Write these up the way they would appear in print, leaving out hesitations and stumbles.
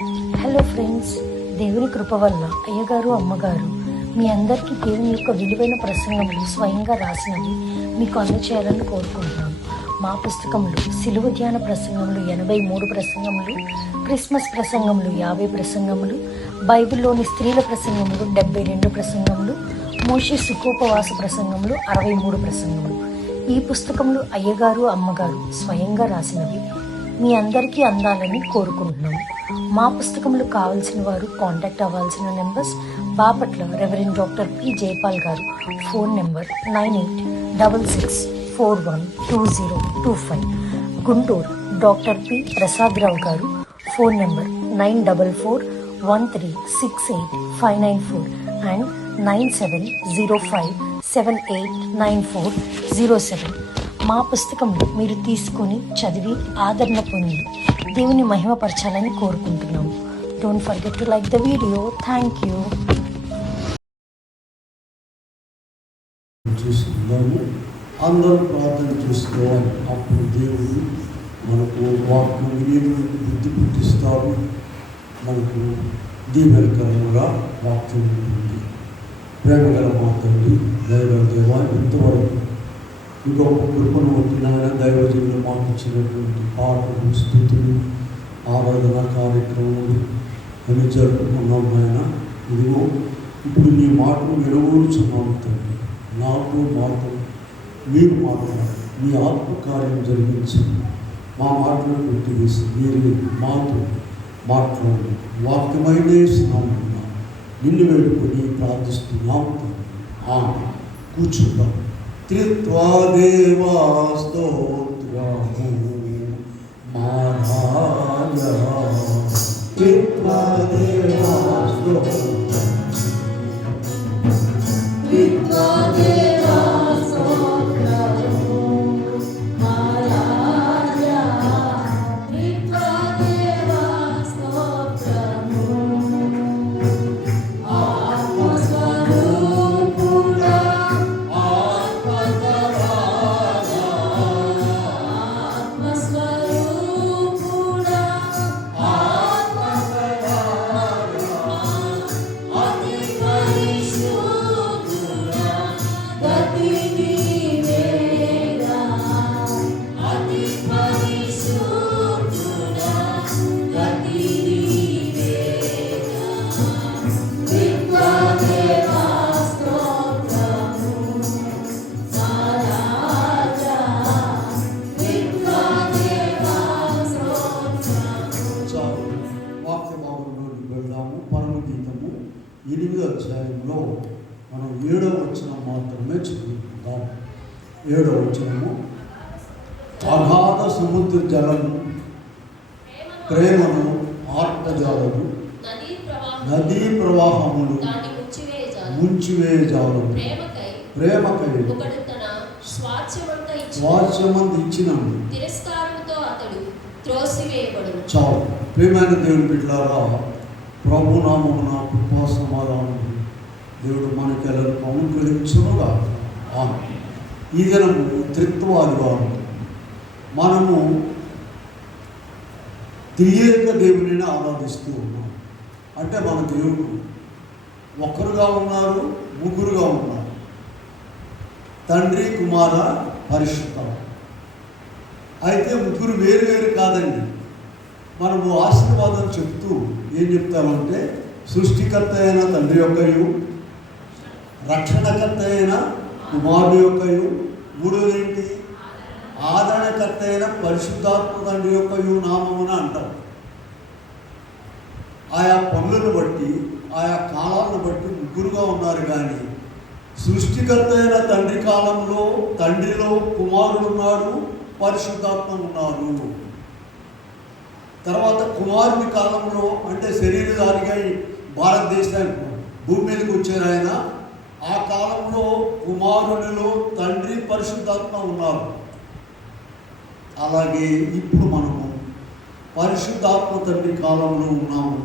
Hello friends, దేవుని కృప వల్ల అయ్యగారు అమ్మగారు మీ అందరికీ దేవుని యొక్క విలువైన ప్రసంగములు స్వయంగా రాసినవి మీకు అందచేయాలని కోరుకుంటున్నాం. మా పుస్తకంలో సిలువ ధ్యాన ప్రసంగములు 83 ప్రసంగములు, క్రిస్మస్ ప్రసంగములు 50 ప్రసంగములు, బైబిల్లోని స్త్రీల ప్రసంగములు 72 ప్రసంగములు, మోషే సుఖోపవాస ప్రసంగములు 63 ప్రసంగములు. ఈ పుస్తకములు అయ్యగారు అమ్మగారు స్వయంగా రాసినవి మీ అందరికీ అందాలని కోరుకుంటున్నాము. మా పుస్తకములు కావాల్సిన వారు కాంటాక్ట్ అవ్వాల్సిన numbers: Bapatla reverend doctor P Jayapal garu, phone number 9866412025. Guntur doctor P Prasad Rao garu, phone number 9413685994 and 9705789407. మా పుస్తకంలో మీరు తీసుకొని చదివి ఆదరణ పొంది దేవుని మహిమపరచాలని కోరుకుంటున్నాము. Don't forget to like the video. Thank you. అందరూ ప్రార్థన చేసుకోవాలి. అప్పుడు దేవుడు మనకు వాక్యం బుద్ధి పుట్టిస్తాడు. మనకు దీవెనకరంగా వాక్యం ఉంటుంది. ప్రేమగల మా తండ్రి, దైవ దేవా, ఇంతవరకు గొప్ప కృపను వచ్చిన దైవజనులు మాకు ఇచ్చినటువంటి పాటలు, స్థుతులు, ఆరాధన కార్యక్రమాలు అని జరుపుకున్నాం. ఆయన ఇదిగో ఇప్పుడు నీ మాటలు వినవూరుచున్నాము తండ్రి. నాకు మాతో మీరు మాట్లాడాలి, మీ ఆత్మకార్యం జరిగించి మా మాటలు పెట్టివేసి మీరు మాతో మాట్లాడి వాక్యమైనే స్నామన్నా నిన్ను వేడుకొని ప్రార్థిస్తున్నాం తండ్రి. కూర్చుంటాం. త్రిత్వాదేవా స్తోత్రము మా రాజా, త్రిత్వాదేవా స్తోత్రము, త్రిత్వాదేవా స్తోత్రము మా రాజా, త్రిత్వాదేవా స్తోత్రము. పరమగీతము 8వ అధ్యాయంలో మనం 7వ వచనం మాత్రమే చదువుకుందాం. 7వ వచనము: అగాధ సముద్ర జలము ప్రేమను ఆర్తజాలము, నదీ ప్రవాహములు ముంచివేయజాలు. ప్రేమకై స్వాస్థ్యమంత ఇచ్చినాడు, చాలు. ప్రియమైన దేవుని బిడ్డలారా, ప్రభునామమున కృపా సమాధానం దేవుడు మనకి ఎల్లరికీ అనుగ్రహించునుగా. ఈ దినము త్రిత్వాదివారం. మనము త్రియేక దేవునిని ఆరాధిస్తూ ఉన్నాం. అంటే మన దేవుడు ఒక్కరుగా ఉన్నారు, ముగ్గురుగా ఉన్నారు: తండ్రి, కుమార, పరిశుద్ధ. అయితే ముగ్గురు వేరు వేరు కాదండి. మనము ఆశీర్వాదం చెప్తూ ఏం చెప్తామంటే, సృష్టికర్త అయిన తండ్రి యొక్కయు, రక్షణకర్త అయిన కుమారుడు యొక్కయు, మూడోది ఏంటి, ఆదరణకర్త అయిన పరిశుద్ధాత్మ తండ్రి యొక్కయు నామమున అంటాం. ఆయా పనులను బట్టి, ఆయా కాలాలను బట్టి ముగ్గురుగా ఉన్నారు. కానీ సృష్టికర్త అయిన తండ్రి కాలంలో తండ్రిలో కుమారుడు ఉన్నాడు, పరిశుద్ధాత్మ ఉన్నారు. తర్వాత కుమారుని కాలంలో, అంటే శరీరధారిగా భారతదేశానికి భూమి మీదకి వచ్చారు ఆయన. ఆ కాలంలో కుమారునిలో తండ్రి, పరిశుద్ధాత్మ ఉన్నారు. అలాగే ఇప్పుడు మనము పరిశుద్ధాత్మ తండ్రి కాలంలో ఉన్నాము.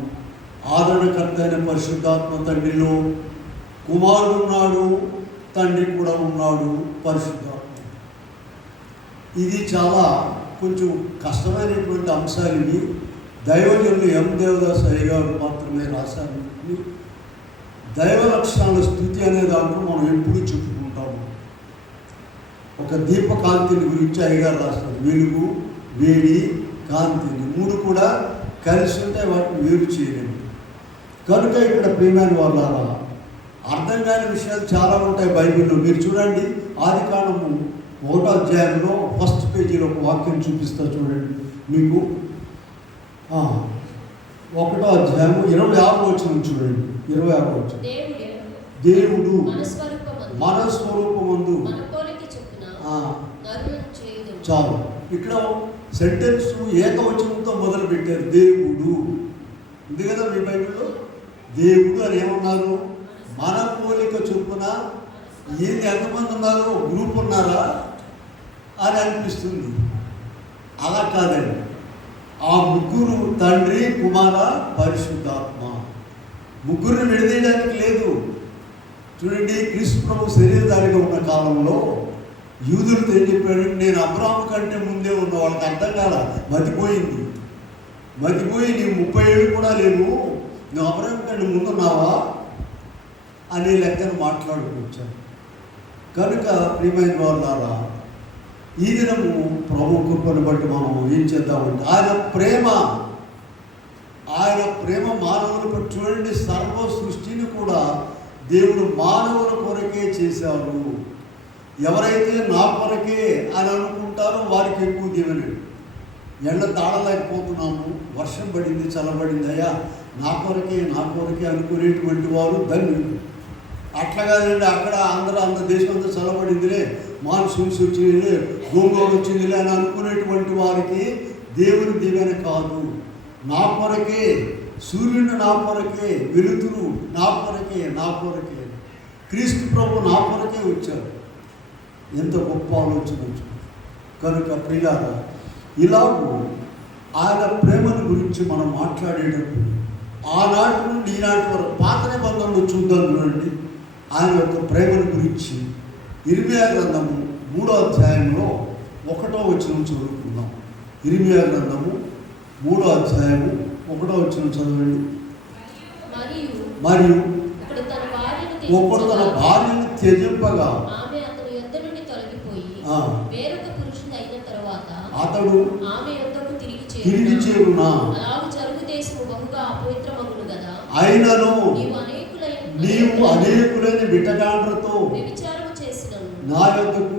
ఆదరణకర్త అయిన పరిశుద్ధాత్మ తండ్రిలో కుమారుడు ఉన్నాడు, తండ్రి కూడా ఉన్నాడు, పరిశుద్ధాత్మ. ఇది చాలా కొంచెం కష్టమైనటువంటి అంశాలు ఇవి. దైవజనులు ఎం దేవదాస్ అయ్య గారు మాత్రమే రాశారు. దైవ లక్షణాల స్థుతి అనే దాంట్లో మనం ఎప్పుడూ చెప్పుకుంటాము. ఒక దీపకాంతిని గురించి అయ్యగారు రాస్తారు. వెలుగు, వేడి, కాంతిని 3 కూడా కలిసి ఉంటే వాటిని వేరు చేయలేము. కనుక ఇక్కడ ప్రియమైన వాళ్ళారా, అర్థం కాని విషయాలు చాలా ఉంటాయి బైబిల్లో. మీరు చూడండి, ఆదికాండము 1వ అధ్యాయంలో 1st పేజీలో ఒక వాక్యం చూపిస్తా చూడండి మీకు. 1వ అధ్యాయం 26వ వచనం చూడండి. 26వ వచనం, దేవుడు మన స్వరూపమందు. చాలు, ఇక్కడ సెంటెన్స్ ఏకవచనంతో మొదలు పెట్టారు. దేవుడు ఉంది కదా మీ బైబిల్లో. దేవుడు అని ఏమన్నారు? మన పోలిక చొప్పున. ఏంది, ఎంతమంది ఉన్నారు? గ్రూప్ ఉన్నారా అని అనిపిస్తుంది. అలా కాదండి. ఆ ముగ్గురు, తండ్రి, కుమార, పరిశుద్ధాత్మ, ముగ్గురిని విడదీయడానికి లేదు. చూడండి, క్రీస్తు ప్రభు శరీరధారిగా ఉన్న కాలంలో యూదులతో ఏం చెప్పాడు? నేను అబ్రాహాము కంటే ముందే ఉన్న. వాళ్ళకి అర్థం కాల, మతిపోయింది. నీవు 30 ఏళ్ళు కూడా లేవు, నువ్వు అబ్రాహాం కంటే ముందున్నావా అనే లెక్కను మాట్లాడుకొచ్చాను. కనుక ప్రియమైన వాళ్ళారా, ఈ దినము ప్రభు కృపను బట్టి మనం ఏం చేద్దామంటే, ఆయన ప్రేమ మానవుల పట్టి. చూడండి, సర్వ సృష్టిని కూడా దేవుడు మానవుల కొరకే చేశారు. ఎవరైతే నా కొరకే అని అనుకుంటారో వారికి ఎక్కువ దీవెనండి. ఎండ తాళలేకపోతున్నాము, వర్షం పడింది, చల్లబడింది, అయ్యా నా కొరకే అనుకునేటువంటి వారు ధన్యులు. అట్లాగానండి, అక్కడ అంత దేశం అంతా చల్లబడిందిలే, మాన్సూన్స్ వచ్చిందిలే, గోంగూర వచ్చిందిలే అని అనుకునేటువంటి వారికి దేవుని దీవెన కాదు. నా కొరకే సూర్యుడు, నా కొరకే వెలుతురు, నా కొరకే క్రీస్తు ప్రభు నా కొరకే వచ్చారు. ఎంత గొప్ప ఆలోచన. కనుక ప్రియులారా, ఇలాగూ ఆయన ప్రేమను గురించి మనం మాట్లాడేటప్పుడు ఆనాటి నుండి ఈనాటి వరకు పాత నిబంధనలు చూద్దాం. చూడండి, ఆయన యొక్క ప్రేమను గురించి ఇర్మియా గ్రంథము 3వ అధ్యాయంలో 1వ వచనం చదువుకుందాం. ఇర్మియా గ్రంథము 3వ అధ్యాయము 1వ వచనం చదవండి. మరియు ఒకడు తన భార్యను త్యజింపగా అతడు తిరిగి చేరునా, అయినను నీవు అనేకులైన బిడ్డగాండ్రతో నా యొద్దకు.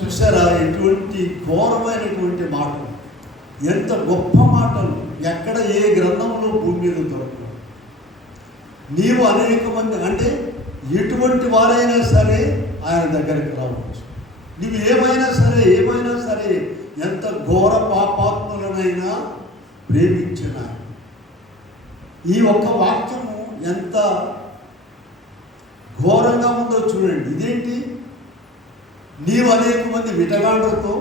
చూసారా, ఎటువంటి ఘోరమైనటువంటి మాటలు, ఎంత గొప్ప మాటలు, ఎక్కడ ఏ గ్రంథంలో భూమి మీద దొరకదు. నీవు అనేక మంది అంటే ఎటువంటి వారైనా సరే ఆయన దగ్గరికి రావచ్చు. నువ్వు ఏమైనా సరే ఎంత ఘోర పాపాత్ములనైనా ప్రేమించిన ఈ ఒక్క వాక్యము ఎంత ఘోరంగా ఉందో చూడండి. ఇదేంటి? నీవు అనేక మంది విటగాండ్రతో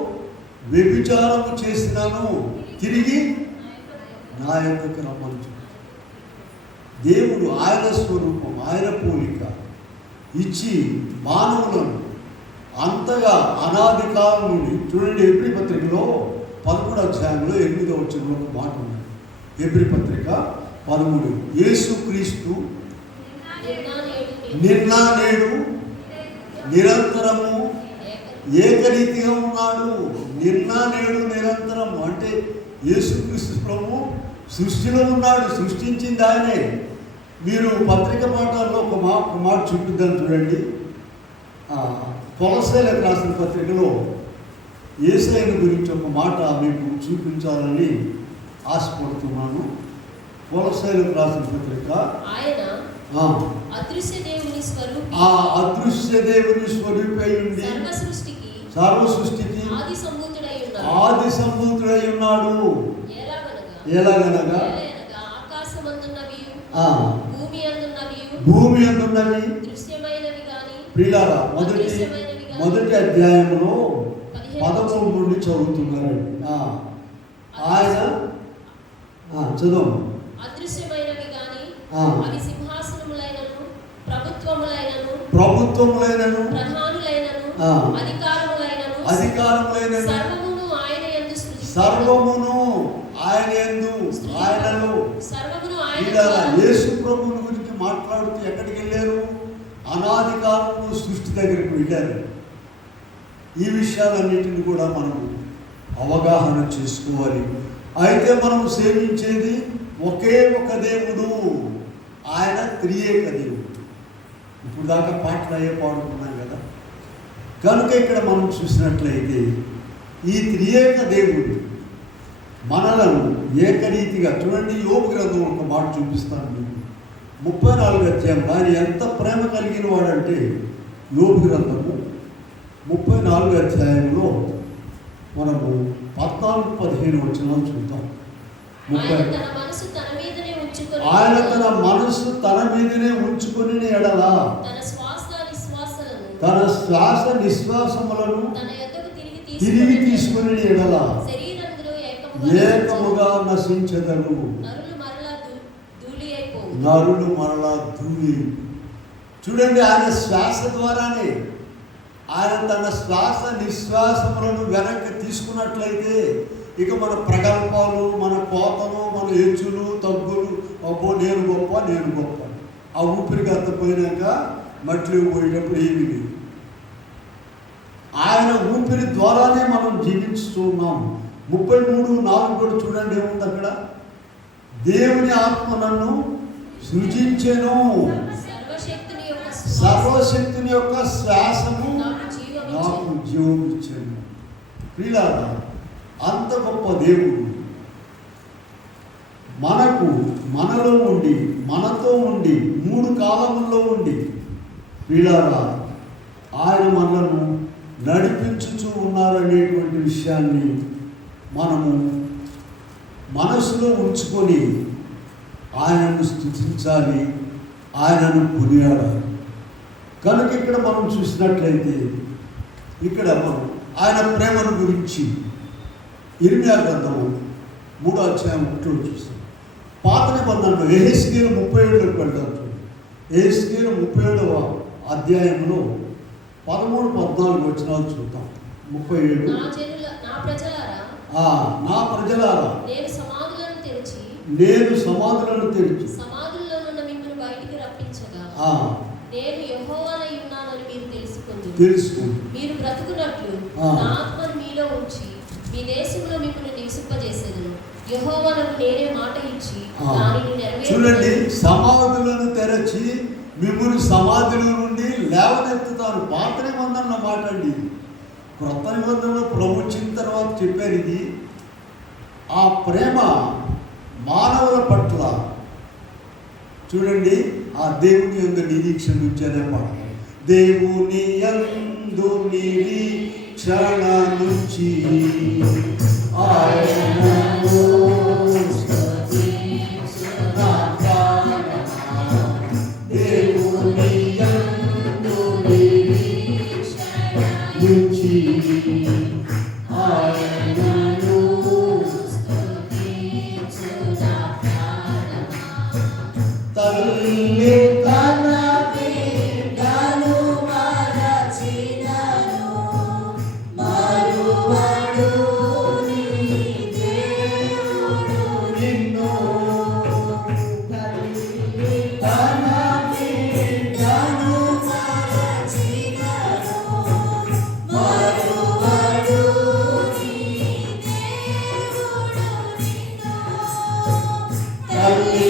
వ్యభిచారము చేసినాను, తిరిగి నా యొద్దకు రమ్మని. దేవుడు ఆయన స్వరూపం, ఆయన పోలిక ఇచ్చి మానవులను అంతగా అనాది కాలం నుండి. చూడండి, హెబ్రీ పత్రికలో 11వ అధ్యాయంలో 8వ వచనంలో ఒక మాట ఉంది. హెబ్రీ పత్రిక 13, యేసుక్రీస్తు నిన్న నేడు నిరంతరము ఏకరీతిగా ఉన్నాడు. నిన్న నేడు నిరంతరము అంటే యేసుక్రీస్తు ప్రభు సృష్టిలో ఉన్నాడు, సృష్టించింది ఆయనే. మీరు పత్రిక పాఠాల్లో ఒక మాట చూపిద్దాం చూడండి. కొలస్సీలకు రాసిన పత్రికలో యేసయ్యను గురించి ఒక మాట మీకు చూపించాలని ఆశపడుతున్నాను. కొలస్సీలకు రాసిన పత్రిక, ఆ అదృశ్య దేవుని స్వరూపై ఉండి సర్వ సృష్టికి ఆది సంభూతుడై ఉన్నాడు. ఎలాగనగా భూమి అందున్నవి ప్రియులారా, మొదటి అధ్యాయంలో 13 నుండి చదువుతున్నారు. ఆయన చదువు. ప్రభుత్వములైనను అధికారములైనను సర్వమును యందు ఆయనలో సర్వమును ఇలా ఆయన యేసు ప్రభువుని గురించి మాట్లాడుతూ ఎక్కడికి వెళ్ళారు? అనాది కాలంలో సృష్టి దగ్గరికి వెళ్ళారు. ఈ విషయాలన్నిటిని కూడా మనం అవగాహన చేసుకోవాలి. అయితే మనం సేవించేది ఒకే ఒక దేవుడు, ఆయన త్రియేక దేవుడు. ఇప్పుడు దాకా పాటలు అయ్యే పాడుకున్నాం కదా. కనుక ఇక్కడ మనం చూసినట్లయితే ఈ త్రియేక దేవుడు మనలను ఏకరీతిగా చూడండి. యోబు గ్రంథం ఒక మాట చూపిస్తాను మీకు. 34వ అధ్యాయం. ఆయన ఎంత ప్రేమ కలిగిన వాడంటే యోబు గ్రంథము 34వ అధ్యాయంలో మనము 14-15 వచనాలు చూద్దాం. ఆయన తన మనసు తన మీదనే ఉంచుకొని ఆయన తన మనసు తన మీదనే ఉంచుకొని ఎడల తన తన శ్వాస నిశ్వాసములను తన యొద్దకు తిరిగి తీసుకొని ఎడల శరీరములో ఏకముగా నశించెదరు. నరులు మరలా ధూళి. చూడండి, ఆయన శ్వాస ద్వారానే, ఆయన తన శ్వాస నిశ్వాసములను వెనక్కి తీసుకున్నట్లయితే ఇక మన ప్రగల్భాలు, మన కోతలు, మన హెచ్చులు తగ్గులు, అబ్బో నేను గొప్ప నేను గొప్ప, ఆ ఊపిరికి అంతపోయినాక మట్టిలో పోయేటప్పుడు ఏమీ లేదు. ఆయన ఊపిరి ద్వారానే మనం జీవిస్తూ ఉన్నాం. 33:4 కూడా చూడండి ఏముంది అక్కడ. దేవుని ఆత్మ నన్ను సృజించెను, సర్వశక్తుని యొక్క శ్వాసము నాకు జీవం ఇచ్చాను. ప్రియులారా, అంత గొప్ప దేవుడు మనలో ఉండి, మనతో ఉండి, 3 కాలముల్లో ఉండి, ప్రియులారా, ఆయన మనలను నడిపించుచూ ఉన్నారనేటువంటి విషయాన్ని మనము మనసులో ఉంచుకొని ఆయనను స్తుతించాలి, ఆయనను కొనియాడాలి. కనుక ఇక్కడ మనం చూసినట్లయితే ఇక్కడ మనం ఆయన ప్రేమను గురించి ఇర్మియా గ్రంథము 3వ అధ్యాయం 1లో చూస్తాం. పాత నిబంధనలో యెహెజ్కేలు 37లోకి వెళ్తాం. యెహెజ్కేలు 37వ అధ్యాయంలో 13-14 వచనాలు చూద్దాం. 37. నా ప్రజలారా నేను సమాధులను తెరిచి సమాధుల్లో నుండి మిమ్మల్ని బయటికి రప్పించగా నేను యెహోవానై ఉన్నానని మీరు తెలుసుకోండి. మీరు బ్రతుకున్నట్లు నా ఆత్మను మీలో ఉంచి మీ దేశంలో మిమ్మల్ని నివసింపజేసేదను. యెహోవానకు నేనే మాట ఇచ్చి దానిని నెరవేర్చును. చూడండి, సమాధులను తెరచి మిమ్మల్ని సమాధిలో నుండి లేవనెత్తుతాను. పాత నిబంధనలో మాట అండి. క్రొత్త నిబంధనలో ప్రభు వచ్చిన తర్వాత చెప్పారు ఇది. ఆ ప్రేమ మానవుల పట్ల చూడండి, ఆ దేవుని యందు నిరీక్షణ ఉంచేదే పాట. దేవుని యందు నిరీక్షణ నుంచి ఆయనను దేవుని యందు నిరీక్షణ నుంచి ఆయనను తల్లి తన బిడ్డను మరచినను మరువడు నీ దేవుడు నిన్ను. తల్లి తన బిడ్డను మరచినను మరువడు నీ దేవుడు నిన్ను. తల్లి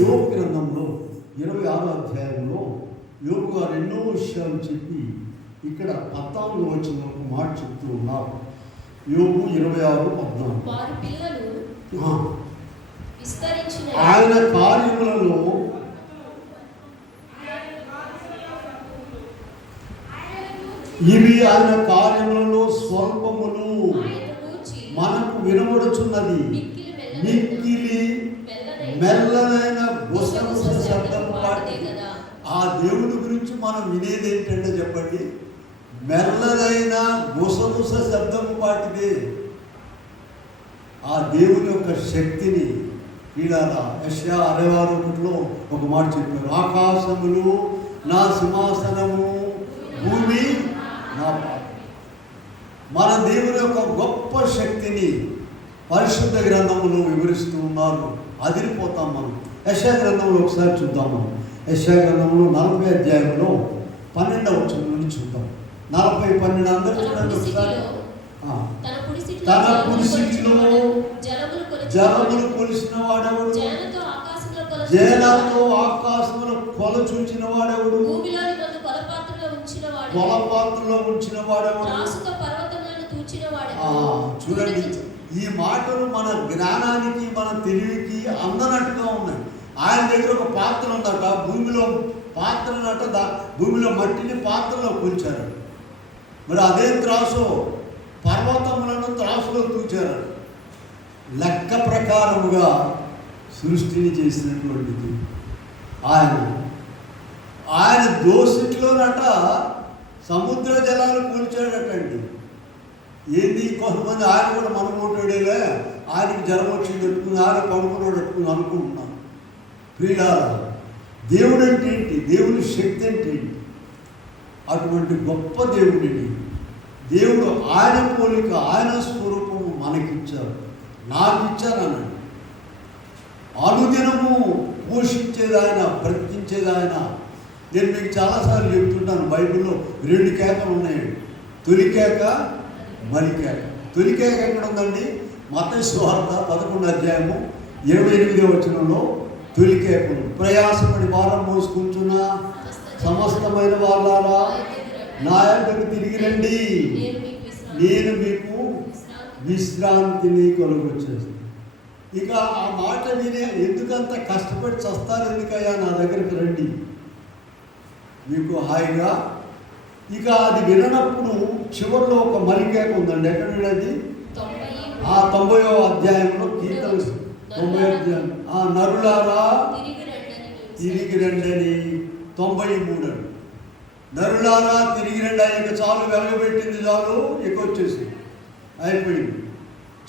యోబు గ్రంథంలో 26వ అధ్యాయంలో యోబు గారు ఎన్నో విషయాలు చెప్పి ఇక్కడ 14వ వచనంలో ఒక మాట చెప్తూ ఉన్నారు. యోబు 26:14. ఆయన కార్యములలో ఇవి ఆయన కార్యములలో స్వల్పములు ఆయన గూర్చి మనకు వినబడుచున్నది. మిక్కిలి మెల్లనైన గుసగుస శబ్దము పాటిది. ఆ దేవుని గురించి మనం వినేది ఏంటంటే చెప్పండి, మెల్లనైన గుసగుస శబ్దము పాటిదే. ఆ దేవుని యొక్క శక్తిని వీళ్ళ యెషయా 66:1లో ఒక మాట చెప్పారు, ఆకాశములు నా సింహాసనము, భూమి నా పాదం. మన దేవుని యొక్క గొప్ప శక్తిని పరిశుద్ధ గ్రంథములో వివరిస్తూ ఉన్నారు. అదిరిపోతాం మనం. యెషయా గ్రంథంలో ఒకసారి చూద్దాం. మనం యెషయా గ్రంథంలో 40 అధ్యాయంలో 12వ వచనం నుంచి చూద్దాం. 40:12 అందరూ చూడండి ఒకసారి. తన కుడిసిటిలో జలములు కొలిసిన వాడెవడు, జేలతో ఆకాశముల కొల చూచిన వాడెవడు, కొలపాత్రలో ఉంచిన వాడెవడు. చూడండి, ఈ మాటలు మన జ్ఞానానికి మన తెలివికి అందనట్టుగా ఉన్నాయి. ఆయన దగ్గర ఒక పాత్ర ఉందట, భూమిలో పాత్రనట, భూమిలో మట్టిని పాత్రలో కూల్చారు. మరి అదే త్రాసు పర్వతములను త్రాసులో తూచారు. లెక్క ప్రకారముగా సృష్టిని చేసినటువంటిది ఆయన దోసిట్లోనట సముద్ర జలాలు కూల్చాడటండి. ఏంది, కొంతమంది ఆయన కూడా మనమోటోడేలే, ఆయనకి జ్వరం వచ్చింది పెట్టుకుని ఆయన పడుకున్నాడు పెట్టుకుని అనుకుంటున్నాం. ప్రియులారా, దేవుడు అంటే ఏంటి, దేవుని శక్తి అంటే ఏంటి? అటువంటి గొప్ప దేవుడిని దేవుడు ఆయన పోలిక ఆయన స్వరూపము మనకిచ్చారు, నాకు ఇచ్చారన్నాడు. అనుదినము పోషించేది ఆయన, బ్రతికించేది ఆయన. నేను మీకు చాలాసార్లు చెప్తుంటాను, బైబిల్లో 2 కేకలు ఉన్నాయండి, తొలి కేక, మలి కేక. తొలి కేక ఎక్కడ ఉందండి? మత్తయి సువార్త 11వ అధ్యాయము 28వ వచనంలో తొలి కేక ఉంది. ప్రయాసపడి భారం మోసుకుంటున్న సమస్తమైన వాళ్ళారా నా యొద్దకు తిరిగి రండి, నేను మీకు విశ్రాంతిని కలుగొచ్చేస్తాను. ఇక ఆ మాట వినే, ఎందుకంత కష్టపడి చస్తారు ఎందుకయ్యా, నా దగ్గరికి రండి, మీకు హాయిగా. ఇక అది వినప్పుడు చివరిలో ఒక మలికేక ఉందండి. ఎక్కడ అది? 90వ అధ్యాయంలో కీర్తన 90వ అధ్యాయం, నరులారా తిరిగి రండని 93 అండి. నరులారా తిరిగి రండి. ఇక చాలు, వెలగబెట్టింది చాలు, ఇక వచ్చేసి అయిపోయింది,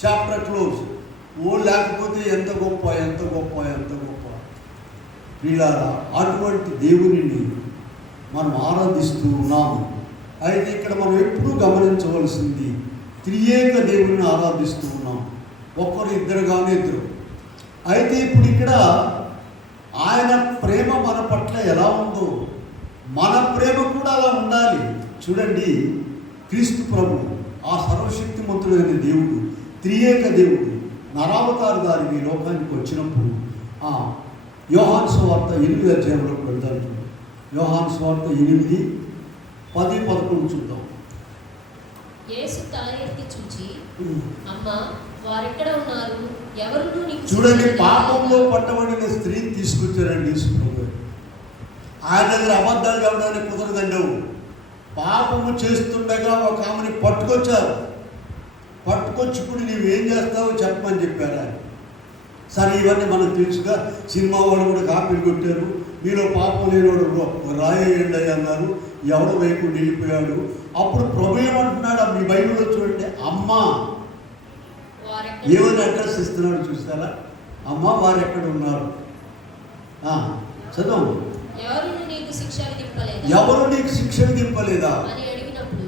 చాప్టర్ క్లోజ్. లేకపోతే ఎంత గొప్ప ఎంత గొప్ప ఎంత గొప్ప. ప్రియులారా, అటువంటి దేవునిని మనం ఆరాధిస్తూ ఉన్నాము. అయితే ఇక్కడ మనం ఎప్పుడూ గమనించవలసింది, త్రియేక దేవుని ఆరాధిస్తూ ఉన్నాం. ఒక్కరు ఇద్దరు కానీ ఇద్దరు. అయితే ఇప్పుడు ఇక్కడ ఆయన ప్రేమ మన పట్ల ఎలా ఉందో మన ప్రేమ కూడా అలా ఉండాలి. చూడండి, క్రీస్తు ప్రభు ఆ సర్వశక్తిమంతుడైన దేవుడు, త్రియేక దేవుడు నరావతారధారి ఈ లోకానికి వచ్చినప్పుడు యోహాను సువార్త 8వ అధ్యాయంలోకి వెళ్తారు. యోహాను సువార్త 8, 10, 11 చూద్దాం. యేసు తల ఎత్తి చూచి, అమ్మా, వారెక్కడ ఉన్నారు? ఎవరు నీకు? చూడండి, పాపంలో పట్టబడిన స్త్రీని తీసుకొచ్చారండి యేసు ప్రభు. ఆయన దగ్గర అబద్ధాలు చెప్పడానికి కుదరదండి. పాపము చేస్తుండగా ఒక ఆమెని పట్టుకొచ్చారు. పట్టుకొచ్చుకుని నువ్వేం చేస్తావో చెప్పమని చెప్పారు ఆయన. సరే, ఇవన్నీ మనకు తెలుసుగా. సినిమా వాళ్ళు కూడా కాపీలు కొట్టారు. మీలో పాపం లేనివాడు రాయేయండి అన్నారు. ఎవడు వైపు నిలిపోయాడు. అప్పుడు ప్రభు ఏమంటున్నాడు మీ బైబిల్లో చూడండి, అమ్మ ఏమని అడ్రస్ ఇస్తున్నాడు చూస్తారా? అమ్మ వారు ఎక్కడ ఉన్నారు? చదువు. ఎవరు నీకు శిక్ష విధింపలేదా అని అడిగినప్పుడు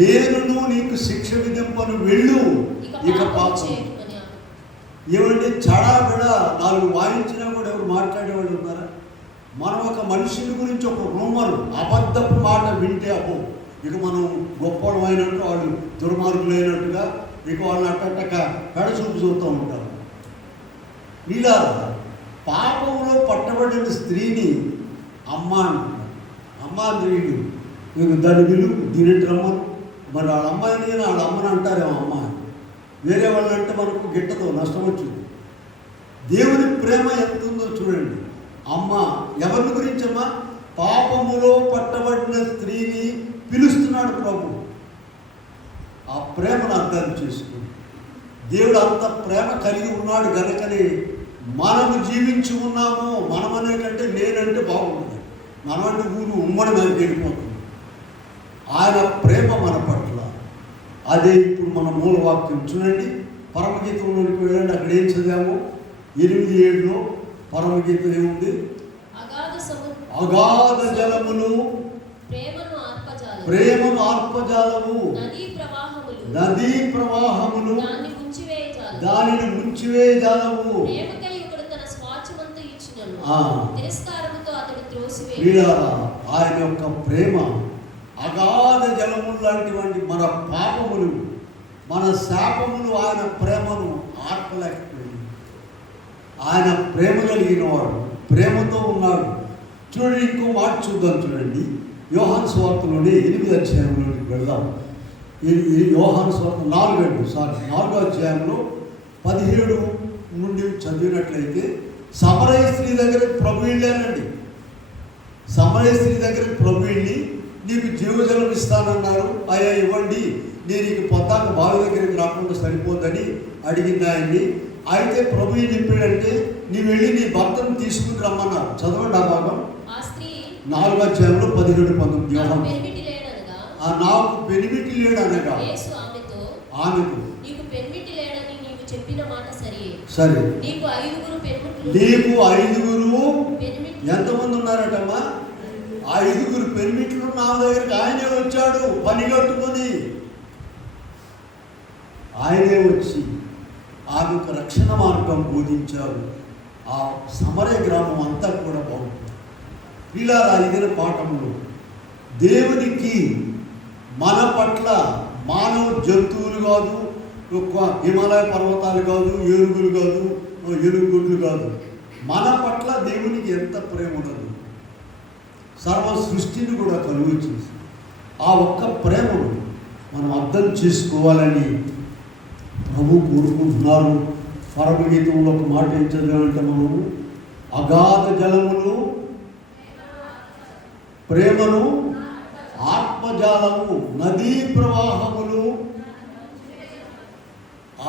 నేను నీకు శిక్ష విధింపను, వెళ్ళు, ఇక పాపం. ఏమంటే చడాబిడా 4 వాయించినా కూడా ఎవరు మాట్లాడేవాళ్ళు ఉన్నారా? మనం ఒక మనిషిని గురించి ఒక రూమర్, అబద్ధపు మాట వింటే అబ్బో ఇక మనం గొప్పవాళ్ళం అయినట్టు, వాళ్ళు దుర్మార్గులు అయినట్టుగా ఇక వాళ్ళని అట్టక పెడచూపు చూస్తూ ఉంటారు. ఇలా పాపంలో పట్టబడిన స్త్రీని అమ్మ అంటున్నారు. అమ్మ స్త్రీలు మీకు దాని విలువ దీనిటి రమ్మను. మరి వాళ్ళ అమ్మాయిని వాళ్ళ అమ్మని అంటారేమో అమ్మ. వేరే వాళ్ళంటే మనకు గిట్టతో నష్టం వచ్చింది. దేవుని ప్రేమ ఎంత ఉందో చూడండి. అమ్మ ఎవరి గురించి అమ్మా? పాపములో పట్టబడిన స్త్రీని పిలుస్తున్నాడు ప్రభు. ఆ ప్రేమను అర్థం చేసుకుని దేవుడు అంత ప్రేమ కలిగి ఉన్నాడు గనుకనే మనము జీవించి ఉన్నాము. మనమనే కంటే నేనంటే బాగుంటుంది, మనమంటే ఊరు ఉమ్మడి మనకి వెళ్ళిపోతుంది. ఆయన ప్రేమ మన పట్ల, అదే ఇప్పుడు మన మూలవాక్యం చూడండి. పరమగీతంలోకి వెళ్ళండి, అక్కడ ఏం చదివాము? 8:7 పరమగీతం ఏముంది? అగాధ జలములు ప్రేమను ఆర్పజాలము, నదీ ప్రవాహములు దానిని ముంచివేయజాలము. ఆయన యొక్క ప్రేమ అగాధ జలములు లాంటివంటి మన పాపములు, మన శాపములు ఆయన ప్రేమను ఆర్పలేకపోయింది. ఆయన ప్రేమ కలిగిన వాడు, ప్రేమతో ఉన్నాడు. చూడండి, ఇంకో మాట చూద్దాం. చూడండి, యోహాను సువార్తలోనే 8వ అధ్యాయంలోకి వెళ్దాం. యోహాను సువార్త 4వ అధ్యాయంలో 17 నుండి చదివినట్లయితే, సమరయ స్త్రీ దగ్గర ప్రభు వెళ్ళానండి. సమరయ స్త్రీ దగ్గర ప్రభు వెళ్ళి, నీకు జీవజలం ఇస్తానన్నారు, అయ్యా ఇవ్వండి, నేను ఇక పొద్దాక బావి దగ్గరికి రాకుండా సరిపోద్దని అడిగింది ఆయన్ని. అయితే ప్రభు ఏం చెప్పాడంటే, నీవు వెళ్ళి నీ భర్తను తీసుకుని రమ్మన్నారు. చదవండి ఆ భాగం. 4వ అధ్యాయంలో 17-19. నాకు పెనిమిటి లేడనగా ఆమెకు, సరే నీకు 5 ఎంతమంది ఉన్నారటమ్మా? 5 పెనిమిట్లు నా దగ్గరికి ఆయనే వచ్చాడు, పని కట్టుకొని ఆయనే వచ్చి ఆమెకు రక్షణ మార్గం బోధించారు. ఆ సమరయ గ్రామం అంతా కూడా బాగుంటుంది. ఇలా ఇదిన పాఠంలో దేవునికి మన పట్ల మానవ జంతువులు కాదు, హిమాలయ పర్వతాలు కాదు, ఏనుగులు కాదు, ఎలుగుడ్లు కాదు, మన పట్ల దేవునికి ఎంత ప్రేమ ఉన్నది. సర్వ సృష్టిని కూడా కలుగు చేసి ఆ ఒక్క ప్రేమను మనం అర్థం చేసుకోవాలని ప్రభు కోరుకుంటున్నారు. పరమగీతంలో ఒక మాట ఏం చదివామంటే, మనము అగాధ జలములు ప్రేమను ఆత్మజాలము, నదీ ప్రవాహములు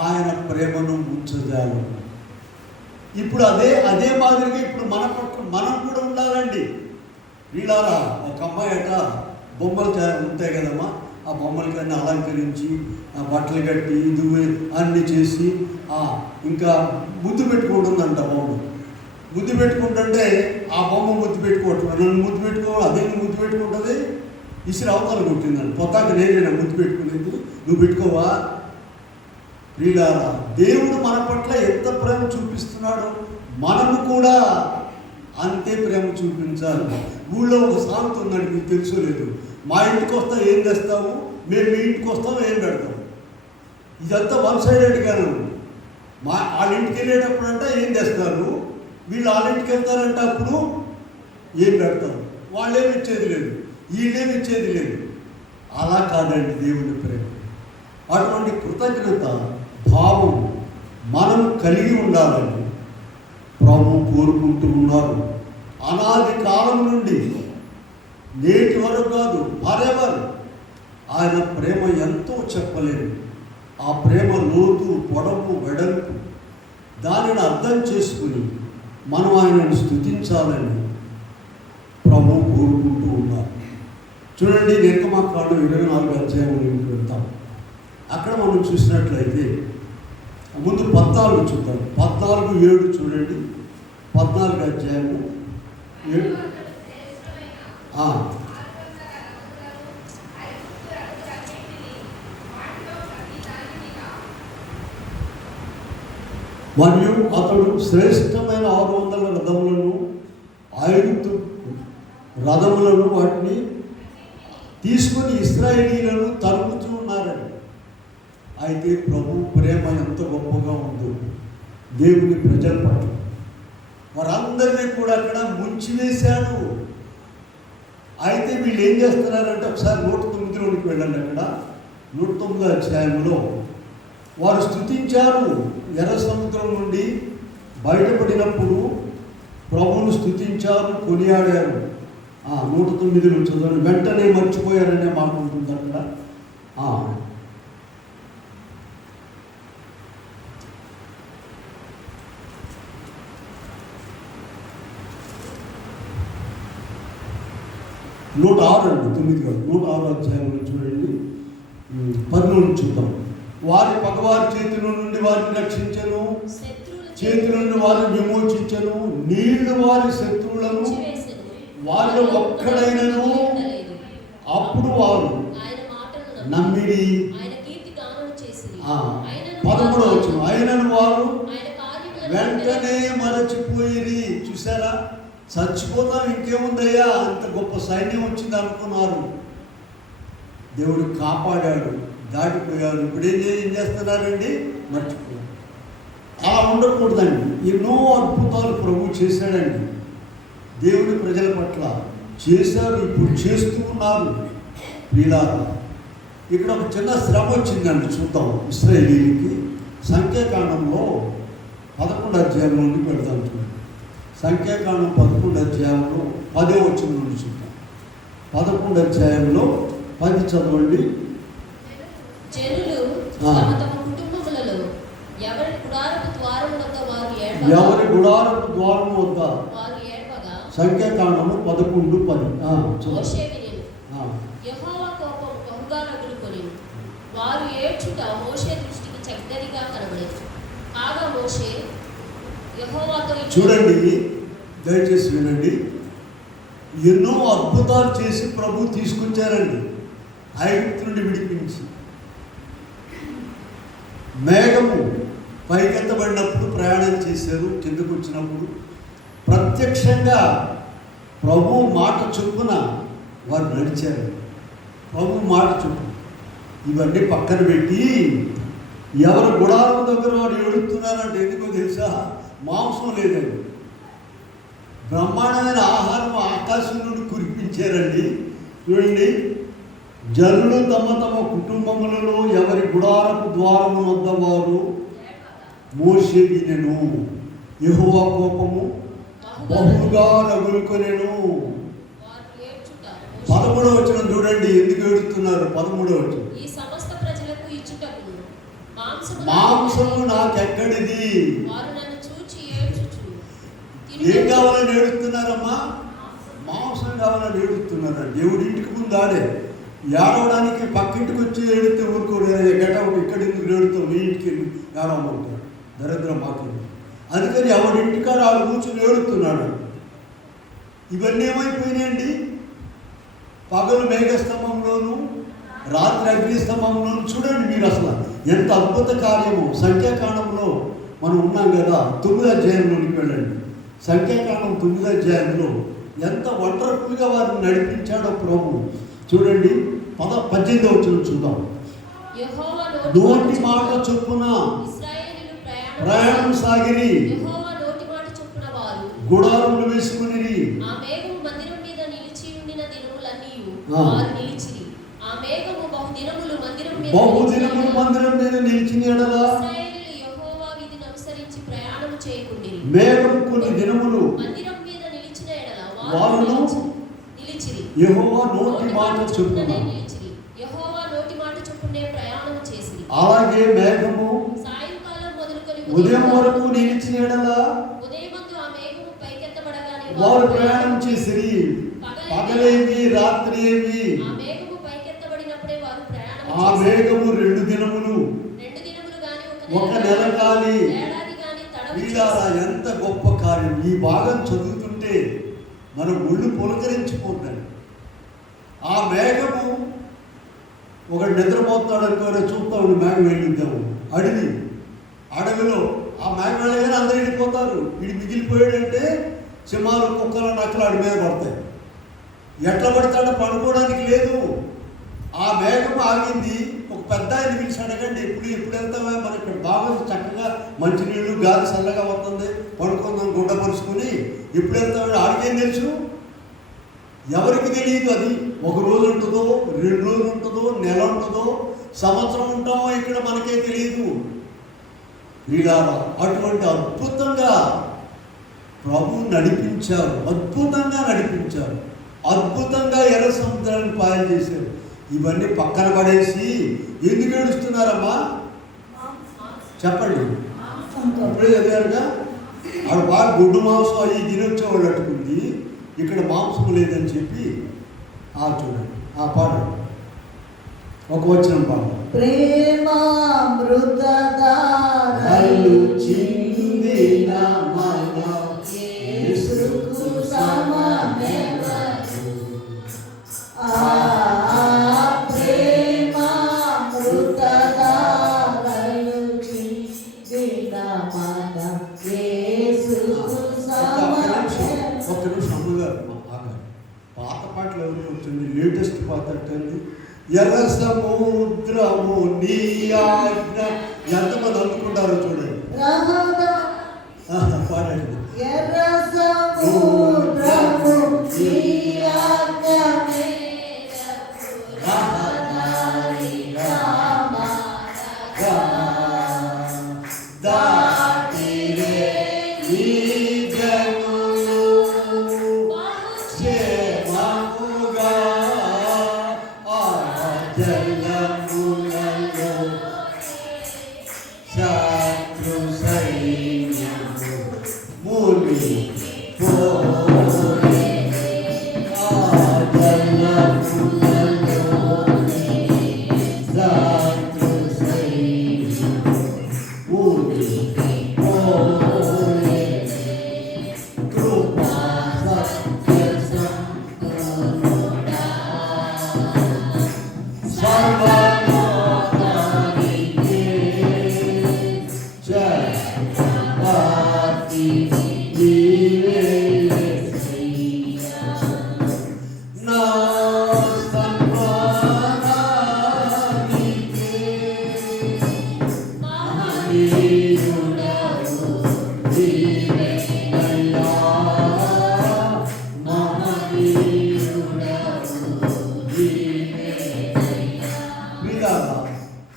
ఆయన ప్రేమను ముంచజాలము. ఇప్పుడు అదే మాదిరిగా ఇప్పుడు మన పట్ల మనం కూడా ఉండాలండి. వీళ్ళారా ఒక అమ్మాయి బొమ్మలు ఉంటాయి కదమ్మా, ఆ బొమ్మలకన్నీ అలంకరించి బట్టలు కట్టి ఇది అన్నీ చేసి ఇంకా ముద్దు పెట్టుకుంటుందంట. ముద్దు పెట్టుకుంటుంటే ఆ బొమ్మ ముద్దు పెట్టుకోవట్లేదు, నన్ను ముద్దు పెట్టుకోవాలి, అదే ముద్దు పెట్టుకుంటుంది. ఇసురు అవతలు కొట్టిందండి. పొద్దాక నేనే ముద్దు పెట్టుకునేది, నువ్వు పెట్టుకోవా? వీళ్ళారా దేవుడు మన పట్ల ఎంత ప్రేమ చూపిస్తున్నాడో మనము కూడా అంతే ప్రేమ చూపించాలి. ఊళ్ళో ఒక సామెత ఉందండి, మీకు తెలుసో లేదు. మా ఇంటికి వస్తా ఏం తెస్తావు, మేము మీ ఇంటికి వస్తాము ఏం పెడతాము. ఇదంతా వన్ సైడెడ్గాను. వాళ్ళ ఇంటికి వెళ్ళేటప్పుడు అంటే ఏం తెస్తారు, వీళ్ళు వాళ్ళ ఇంటికి వెళ్తారంటే అప్పుడు ఏం పెడతారు. వాళ్ళేమి ఇచ్చేది లేదు, వీళ్ళేమి ఇచ్చేది లేదు. అలా కాదండి దేవుని ప్రేమ. అటువంటి కృతజ్ఞత భావం మనం కలిగి ఉండాలని ప్రభు కోరుకుంటూ ఉన్నారు. అనాది కాలం నుండి నేటి వరకు కాదు, ఫరెవర్ ఆయన ప్రేమ ఎంతో చెప్పలేదు. ఆ ప్రేమ లోతు, పొడవు, వెడల్పు దానిని అర్థం చేసుకుని మనం ఆయనను స్తుతించాలని ప్రభు కోరుకుంటూ ఉన్నారు. చూడండి, నిర్గమాకాండం 24వ అధ్యాయంలోకి వెళ్తాం. అక్కడ మనం చూసినట్లయితే ముందు 14 చూద్దాం. 14:7 చూడండి. 14వ అధ్యాయము 7. మరియు అతడు శ్రేష్టమైన 600 రథములను, 5 రథములను వాటిని తీసుకొని ఇశ్రాయేలీయులను తరుముతూ ఉన్నారండి. అయితే ప్రభు ప్రేమ ఎంత గొప్పగా ఉందో దేవుని ప్రజల పట్ల, వారందరినీ కూడా అక్కడ ముంచివేశాడు. అయితే వీళ్ళు ఏం చేస్తున్నారంటే, ఒకసారి 109లోనికి వెళ్ళండి. అక్కడ 109వ అధ్యాయంలో వారు స్తుతించారు. ఎర్ర సముద్రం నుండి బయటపడినప్పుడు ప్రభువును స్తుతించారు, కొనియాడారు. 109 చదవండి. వెంటనే మర్చిపోయారనే మాట ఉంటుంది అక్కడ. 106 అండి, 9 కాదు, 106 అధ్యాయంలో చూడండి, 10 నుంచి చూద్దాం. వారి పగవారి చేతుల నుండి వారిని రక్షించను, చేతుల నుండి వారిని విమోచించను, నీళ్లు వారి శత్రువులను వారిలో ఒక్కడైనను. అప్పుడు వారు నమ్మిరి. 11వ వచనం, అయినను వారు వెంటనే మరచిపోయి. చూసారా, చచ్చిపోతాం ఇంకేముందయ్యా, అంత గొప్ప సైన్యం వచ్చింది అనుకున్నారు. దేవుడు కాపాడాడు, దాటిపోయారు. ఇప్పుడు ఏం చేస్తున్నారండి? మర్చిపోయారు. అలా ఉండకూడదండి. ఎన్నో అద్భుతాలు ప్రభు చేశాడండి, దేవుని ప్రజల పట్ల చేశారు, ఇప్పుడు చేస్తూ ఉన్నారు. వీళ్ళారా ఇక్కడ ఒక చిన్న శ్రమ వచ్చిందండి, చూద్దాం. ఇశ్రాయేలీయులకి సంఖ్యాకాండంలో 11వ అధ్యాయం నుండి పెడతాం. చూడండి, సంఖ్యాకాండం 11వ అధ్యాయంలో 10వ వచనం నుండి చూద్దాం. 11వ అధ్యాయంలో 10 చదవండి. ఎవరి గుడారపు ద్వారము వద్ద సంఖ్యాకాండము 11:10. యెహోవా కోపం బహుగా రగులుకొనెను. వారు ఏడ్చుట మోషే దృష్టికి చెడ్డదిగా కనబడెను. కాగా మోషే యెహోవాతో చూడండి, దయచేసి వినండి. ఎన్నో అద్భుతాలు చేసి ప్రభు తీసుకొచ్చారండి ఐగుప్తు నుండి విడిపించి. మేఘము పైకెత్తబడినప్పుడు ప్రయాణం చేశారు, కిందకు వచ్చినప్పుడు ప్రత్యక్షంగా ప్రభు మాట చొప్పున వారు నడిచారు. ప్రభు మాట చొప్పున ఇవన్నీ పక్కన పెట్టి ఎవరు గుడారం దగ్గర వాడు ఏడుస్తున్నారంటే ఎందుకో తెలుసా? మాంసం లేదండి, బ్రహ్మాండమైన ఆహారం ఆకాశం నుండి కురిపించారండి. చూడండి, జనులు తమ తమ కుటుంబములలో ఎవరి గుడారపు ద్వారము వద్ద వారు మోషే వినెను. యెహోవా కోపము బహుగా రగులుకొనెను. 13వ వచనం చూడండి, ఎందుకు ఏడుస్తున్నారు? 13వ వచనం, ఈ సమస్త ప్రజలకు ఇచ్చుటకు మాంసము నాకెక్కడిది? వారు నన్ను చూచి ఏడ్చుచు. ఏం కావాలని ఏడుస్తున్నారమ్మా? మాంసం కావాలని ఏడుస్తున్నారు. దేవుడి ఇంటికి ముందు ఆడే ఏడవడానికి పక్కింటికి వచ్చి ఏడితే ఊరుకోడు. గెటౌట్, ఇక్కడ ఎందుకు ఏడుతావు, నీ ఇంటికి ఏడవమంటారు. దరిద్రం మాకు. అందుకని ఎవరింటికాడ ఆడు కూర్చొని ఏడుతున్నాడు. ఇవన్నీ ఏమైపోయినాయండి? పగలు మేఘస్తంభంలోను, రాత్రి అగ్నిస్తంభంలోను. చూడండి మీరు, అసలు ఎంత అద్భుత కార్యము. సంఖ్యాకాండంలో మనం ఉన్నాం కదా, 9వ అధ్యాయంలోనికి వెళ్ళండి. సంఖ్యాకాండం 9వ అధ్యాయంలో ఎంత వండర్ఫుల్గా వారిని నడిపించాడో ప్రభు. చూడండి, 18వ వచనం చూద్దాం. నోటి మాట చొప్పున ప్రయాణం సాగిరి, గుడారములు వేసుకుని బహుదినములు మందిరం మీద నిలిచిన ఎడలా మేఘం కొన్ని దినములు వాళ్ళను యెహోవా నోటి మాట చొప్పున. అలాగే మేఘము ఉదయం వరకు నిలిచిన ఎడలా వారు ప్రయాణం చేసిరి. పగలేమి రాత్రి ఏమి ఆ మేఘము 2 దినములు, 1 నెల కాని. వీళ్ళారా ఎంత గొప్ప కార్యం! ఈ భాగం చదువుతుంటే మన ఒళ్ళు పులకరించిపోతాడు. ఆ మేఘము ఒక నిద్రపోతాడు అనుకోరే, చూస్తాడు మేఘం వెళ్ళిద్దాము. అడవిలో ఆ మేఘం వెళ్ళగానే అందరూ వెళ్ళిపోతారు. వీడు మిగిలిపోయాడంటే సింహాలు, కుక్కలు, నక్కలు అడి మీద పడతాయి. ఎట్లా పడతాడో పడుకోవడానికి లేదు. ఆ మేఘం ఆగింది. ఒక పెద్ద ఆయన పిలిచి అడగండి, ఎప్పుడు వెళ్తామా? మన ఇక్కడ బాగా చక్కగా మంచినీళ్ళు, గాలి చల్లగా వస్తుంది, పడుకుందాం గుడ్డ పరుచుకొని. ఎప్పుడు వెళ్తామని ఆడికేం తెలుసు? ఎవరికి తెలియదు. అది 1 రోజు ఉంటుందో, 2 రోజులు ఉంటుందో, నెల ఉంటుందో, సంవత్సరం ఉంటామో ఇక్కడ మనకే తెలియదు. ఇలా అటువంటి అద్భుతంగా ప్రభు నడిపించారు, అద్భుతంగా నడిపించారు. అద్భుతంగా ఎర్ర సముద్రాన్ని పాయలు చేశారు. ఇవన్నీ పక్కన పడేసి ఎందుకు ఏడుస్తున్నారమ్మా చెప్పండి. ఇప్పుడే చదివారుగా, ఆడ బాగా గుడ్డు మాంసం అవి తినొచ్చేవాళ్ళు అట్టుకుంది, ఇక్కడ మాంసం లేదని చెప్పి చూడండి ఆ పాట ఒక వచ్చిన పాట. ప్రేమామృతధారలు చిందిన మనం యేసుకు సమమెవరు. ప్రేమామృతధారలు చిందిన మనం యేసుకు సమమెవరు. ఒక్క నిమిషం అమ్మగారు పాత పాటలు ఎవరు వచ్చింది, లేటెస్ట్ పాట అంటే ఎర్ర సముద్రము నీ ఆజ్ఞ. ఎంతమంది అందుకుంటారో చూడండి, పాడండి. ఎర్ర సముద్రము నీ ఆజ్ఞ దాటిరే ఈ జనులు క్షేమముగా ఆ జలములలో శత్రు సైన్యము మూలిపోయె. ఆ జలములలోనే శత్రు సైన్యము మూలిపోయె. కృపా సత్య సంపూర్ణుడా సర్వలోకానికే జయపాతి నీవే యేసయ్యా. నా సన్మానానికే మహనీయుడవు నీవేనయ్యా.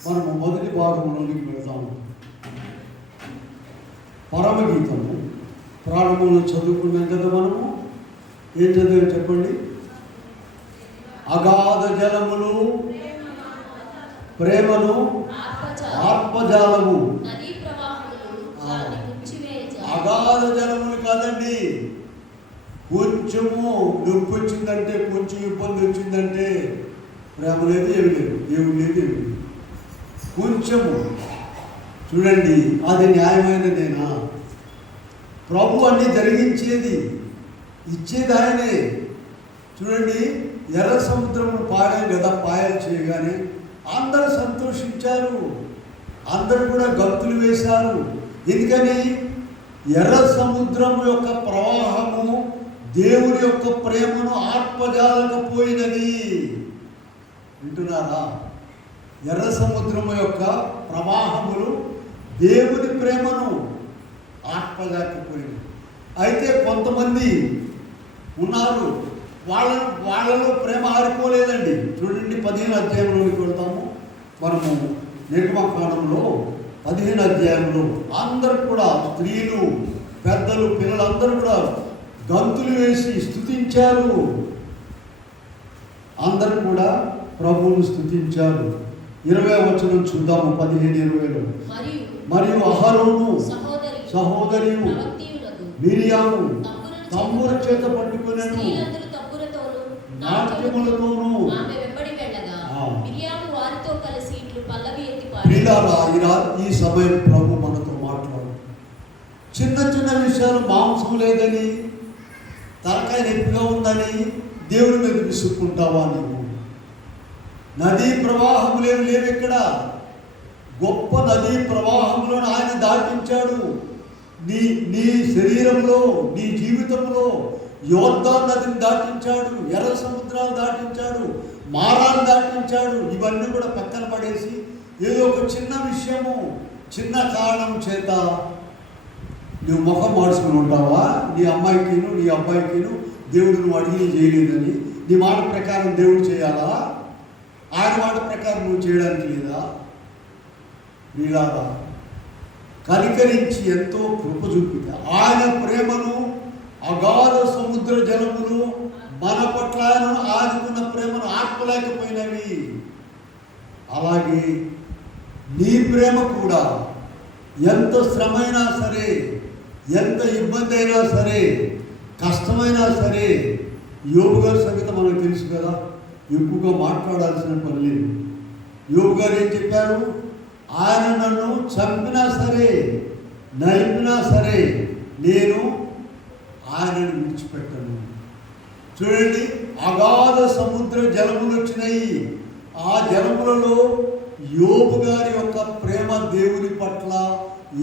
మనము మొదటి భాగంలోనికి వెళ్తాము. పరమగీతము ప్రారంభంలో చదువుకున్నాం కదా. మనము ఏం చదివాం చెప్పండి. అగాధ జలములు ప్రేమను ఆత్మజాలము. అగాధ జలములు కాదండి, కొంచెము నొప్పి వచ్చిందంటే, కొంచెం ఇబ్బంది వచ్చిందంటే ప్రేమ లేదు, ఏమి లేదు, దేవుడు లేదు, ఏమి లేదు. కొంచెము చూడండి, అది న్యాయమైనదేనా? ప్రభు అన్ని జరిగించేది, ఇచ్చేది ఆయనే. చూడండి, ఎర్ర సముద్రము పాడాం కదా, పాయలు చేయగానే అందరూ సంతోషించారు, అందరూ కూడా గంతులు వేశారు. ఎందుకని? ఎర్ర సముద్రము యొక్క ప్రవాహము దేవుని యొక్క ప్రేమను ఆత్మజాలకపోయినది. వింటున్నారా? ఎర్ర సముద్రము యొక్క ప్రవాహములు దేవుని ప్రేమను ఆత్మజాలకపోయినది. అయితే కొంతమంది ఉన్నారు, వాళ్ళలో ప్రేమ ఆరిపోలేదండి. చూడండి, 15 అధ్యాయంలోకి వెళ్తాము మనము. నిర్గమకాండంలో 15 అధ్యాయంలో అందరూ కూడా, స్త్రీలు, పెద్దలు, పిల్లలందరూ కూడా గంతులు వేసి స్తుతించారు. అందరూ కూడా ప్రభువును స్తుతించారు. 20వ వచనం చూద్దాము. 15:20లో మరియు అహరోను సహోదరి మిరియాము తమ్ముల చేత పట్టుకునేను, నాట్యములతోనూ ఈ సమయం ప్రభు మనతో మాట్లాడు. చిన్న చిన్న విషయాలు, మాంసం లేదని, తలకాయ నొప్పిగా ఉందని దేవుడి మీద విసుక్కుంటావా నువ్వు? నదీ ప్రవాహం లేవు ఇక్కడ. గొప్ప నదీ ప్రవాహంలో ఆయన దాటించాడు. నీ శరీరంలో, నీ జీవితంలో యోర్దాను నదిని దాటించాడు, ఎర్ర సముద్రాలు దాటించాడు, మారాలు దాటించాడు. ఇవన్నీ కూడా పక్కన పడేసి ఏదో ఒక చిన్న విషయము, చిన్న కారణం చేత నువ్వు ముఖం మార్చుకుని ఉంటావా? నీ అమ్మాయికిను నీ అబ్బాయికిను దేవుడు నువ్వు అడిగి చేయలేదని నీ మాట ప్రకారం దేవుడు చేయాలా? ఆయన మాట ప్రకారం నువ్వు చేయడానికి లేదా? నీలాగా కనికరించి ఎంతో కృప చూపితే ఆయన ప్రేమను అగాధ సముద్ర జలములు మన పట్ల ఆయనకున్న ప్రేమను ఆర్పలేకపోయినవి. అలాగే నీ ప్రేమ కూడా ఎంత శ్రమైనా సరే, ఎంత ఇబ్బంది అయినా సరే, కష్టమైనా సరే, యోబు గారి సంగతి మనకు తెలుసు కదా, ఎక్కువగా మాట్లాడాల్సిన పని లేదు. యోబు గారు ఏం చెప్పారు? ఆయన నన్ను చంపినా సరే, నలిపినా సరే, నేను ఆయనను విడిచిపెట్టను. చూడండి, అగాధ సముద్ర జలములు వచ్చినాయి. ఆ జలములలో యోబు గారి యొక్క ప్రేమ దేవుని పట్ల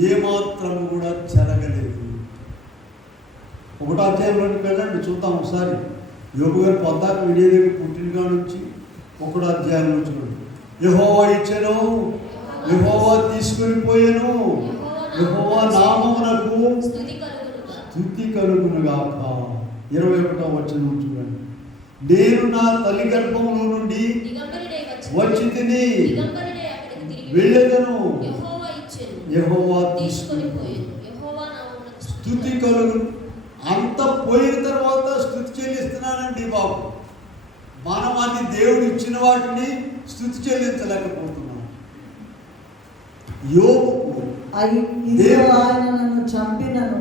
ఏమాత్రం కూడా చెరగలేదు. 1వ అధ్యాయంలోకి వెళ్ళండి, చూద్దాం ఒకసారి. యోబు గారు పొద్దాక వినేది పుట్టినగా నుంచి 1వ అధ్యాయంలో చూడండి. యెహోవా ఇచ్చెను, యెహోవా తీసుకుని పోయెను, యెహోవా నామమునకు స్తుతి కలుగునుగాక. 21వ వచనం చూడండి. నేను నా తల్లి గర్భములో నుండి వచ్చి తిని వెళ్ళెదను, యెహోవా తీసుకుని స్తుతి కలుగు. అంత పోయిన తర్వాత స్తుతి చెల్లిస్తున్నానండి బాబు. మనం అది దేవుడు ఇచ్చిన వాటిని స్తుతి చెల్లించలేకపోతున్నాం. యోబుకు ఆయన నన్ను చంపినను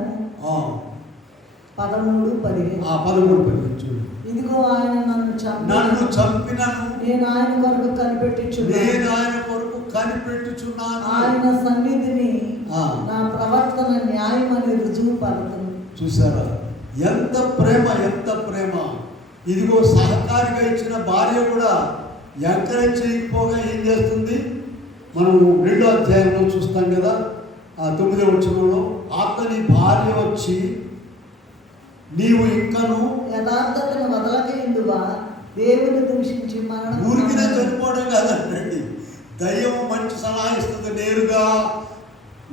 13:15 చూడు. ఇదిగో ఆయన నన్ను చంపినను, నేను ఆయన కొరకు కనిపెట్టుచున్నాను. ఆయన సన్నిధిని నా ప్రవర్తన న్యాయమని రుజువు పడుతుంది. చూసారా ఎంత ప్రేమ, ఎంత ప్రేమ. ఇదిగో సహకారిగా ఇచ్చిన భార్య కూడా ఎంకరేజ్ చేయకపోగా ఏం చేస్తుంది? మనం 2వ అధ్యాయంలో చూస్తాం కదా, 9వ వచనంలో, అతని భార్య వచ్చి నీవు ఇంకను యథార్థతను వదలకయిందువా దేవుని దూషించి మరణం. ఊరికినే చనిపోవడం కాదండి. దయ్యం మంచి సలహా ఇస్తుంది, నేరుగా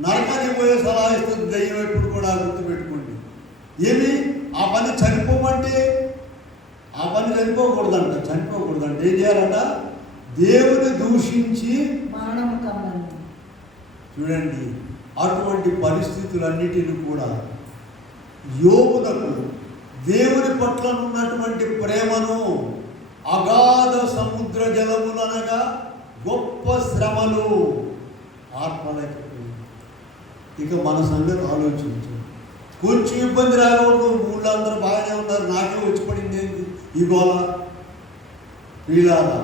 నరకానికి పోయే సలహా ఇస్తుంది దయ్యం. ఎప్పుడు కూడా గుర్తుపెట్టుకోండి. ఏమి ఆ పని చనిపోమంటే ఆ పని చనిపోకూడదంట. ఏం చేయాలంట? దేవుని దూషించి మరణం కమ్మని. చూడండి, అటువంటి పరిస్థితులన్నిటిని కూడా యోబునకు దేవుని పట్ల ఉన్నటువంటి ప్రేమను అగాధ సముద్ర జలములనగా గొప్ప శ్రమలు ఆత్మలేకపోయింది. ఇక మన సంగతి ఆలోచించు. కొంచెం ఇబ్బంది రాకూడదు, ఊళ్ళో అందరూ బాగానే ఉన్నారు, నాకే వచ్చి పడింది ఏంటి ఈ గోళ. వీళ్ళారా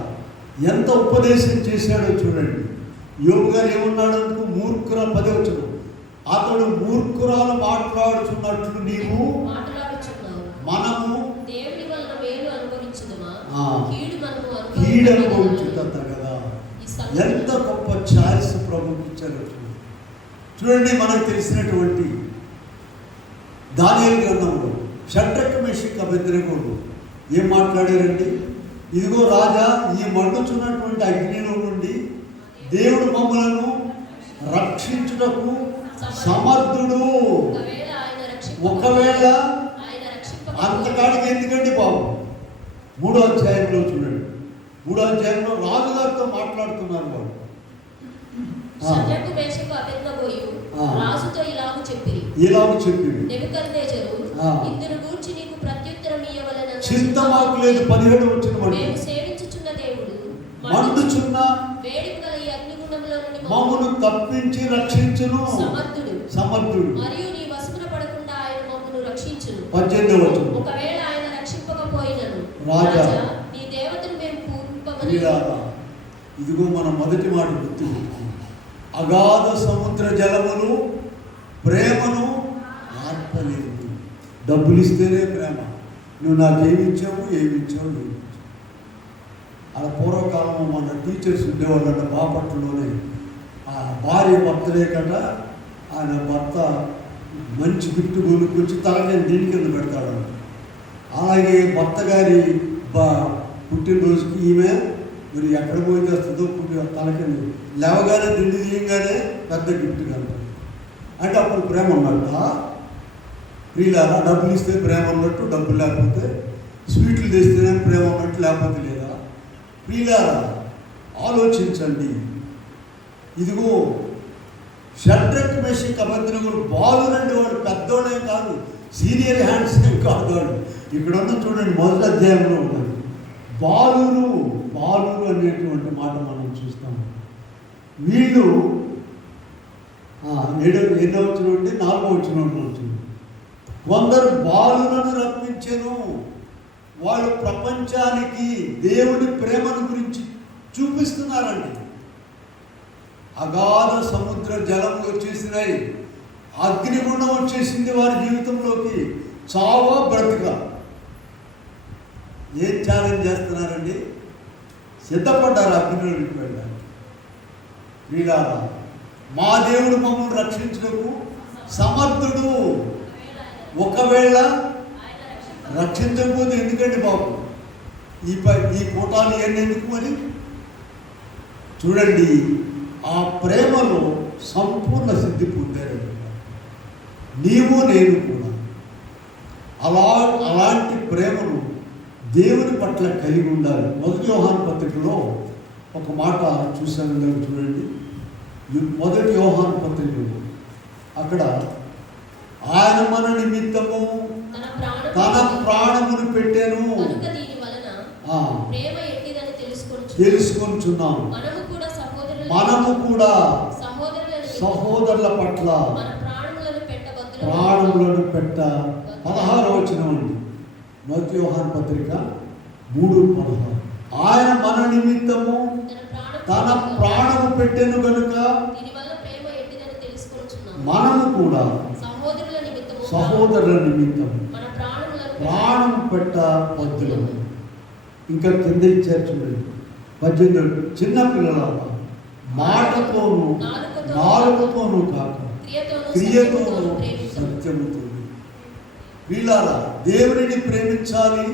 ఎంత ఉపదేశం చేశాడో చూడండి. యోబు గారు ఏమన్నాడు? అందుకు మూర్ఖుల 10వ వచనం, అతడు మూర్ఖురాలు మాట్లాడుచున్నట్లు నీవు మనము కీడు అనుభవించుతా కదా. ఎంత గొప్ప ఛాయిస్ ప్రభుకి ఇచ్చారు. చూడండి, మనకు తెలిసినటువంటి దానియేలు గ్రంథంలో షడ్రక్ మెషక్ అబేద్నెగోలు ఏం మాట్లాడారండి? ఇదిగో రాజా, ఈ మండుచున్నటువంటి అగ్నిలో నుండి దేవుడు మమ్మలను రక్షించుటకు సమర్థుడు. ఒకవేళ అంతకాడికి ఎందుకండి బాబు? 3వ అధ్యాయంలో చూడండి. 3వ అధ్యాయంలో రాజుగారితో మాట్లాడుతున్నారు వాళ్ళు. చింతమాకు లేదు. 17వ వచనం, మండుచున్న మమ్మను తప్పించి రక్షించును సమర్థుడు. 18వ వచనం, ఒకవేళ ఆయన రక్షింపకపోయినను రాజా నీ దేవతను మేము ఇదిగో మన మొదటి మాట గుర్తు. అగాధ సముద్ర జలములు ప్రేమను ఆర్పలేదు. డబ్బులు ఇస్తేనే ప్రేమ. నువ్వు నాకేమిచ్చావు, ఏమిచ్చావు. అలా పూర్వకాలం మన టీచర్స్ ఉండేవాళ్ళంట బాపట్లలోనే. ఆ భార్య బర్త్డే కట, ఆయన భర్త మంచి గిఫ్ట్ కొనుక్కొచ్చి తలకాయ దీని కింద పెడతాడు. అలాగే భర్త గారి పుట్టినరోజుకి ఈమె మరి ఎక్కడ పోయి చేస్తుందో తలకింద లేవగానే దిండి తీయంగానే పెద్ద గిఫ్ట్ కనుక. అంటే అప్పుడు ప్రేమ ఉన్నట్ట. వీళ్ళలా డబ్బులు ఇస్తే ప్రేమ ఉన్నట్టు, డబ్బులు లేకపోతే స్వీట్లు తెస్తేనే ప్రేమ ఉన్నట్టు, లేకపోతే లేదా. వీళ్ళలా ఆలోచించండి. ఇదిగో షడ్రక్ మెషక్ అబేద్నెగోలు బాలురండి. వాడు పెద్దోడే కాదు, సీనియర్ హ్యాండ్స్ కాదు వాళ్ళు. ఇక్కడ ఉన్న చూడండి, మొదటి అధ్యాయంలో ఉన్నది. బాలురు అనేటువంటి మాట మనం చూస్తాం. వీళ్ళు ఎన్నో వచ్చిన నుండి 4వ వచనంలో వచ్చింది. కొందరు బాలులను రప్పించెను. వాళ్ళు ప్రపంచానికి దేవుని ప్రేమను గురించి చూపిస్తున్నారండి. అగాధ సముద్ర జలములు వచ్చేసినాయి, అగ్నిగుండం వచ్చేసింది వారి జీవితంలోకి. చావా బ్రతుక ఏం ఛాలెంజ్ చేస్తున్నారండి? సిద్ధపడ్డారు అగ్నిలోకి వెళ్ళారు. వీళ్ళారా, మా దేవుడు మమ్మల్ని రక్షించడకు సమర్థుడు. ఒకవేళ రక్షించకపోతే ఎందుకండి బాబు ఈ కూటాలు ఇవన్నీ ఎందుకు? మరి చూడండి, ఆ ప్రేమలో సంపూర్ణ సిద్ధి పొందారు నీవు నేను కూడా. అలాంటి ప్రేమను దేవుని పట్ల కలిగి ఉండాలి. మొదటి యోహాను పత్రికలో ఒక మాట చూశాను, చూడండి. మొదటి యోహాను పత్రికలో అక్కడ ఆయన మన నిమిత్తము తన ప్రాణమును పెట్టాను, తెలుసుకొనిచున్నాము. మనము కూడా సహోదరుల పట్ల ప్రాణములను పెట్ట. 16వ వచనం అండి, మొదటి యోహాను పత్రిక 3:16. ఆయన మన నిమిత్తము తన ప్రాణము పెట్టెను గనుక మనము కూడా సహోదరుల నిమిత్తం ప్రాణం పెట్ట బద్దులము. ఇంకా కింద ఇచ్చారు చూడండి, 18. చిన్న పిల్లల మాటతోనూ నాలుకతోనూ కాక క్రియతోనూ సత్యముతో. వీళ్ళారా, దేవునిని ప్రేమించాలి,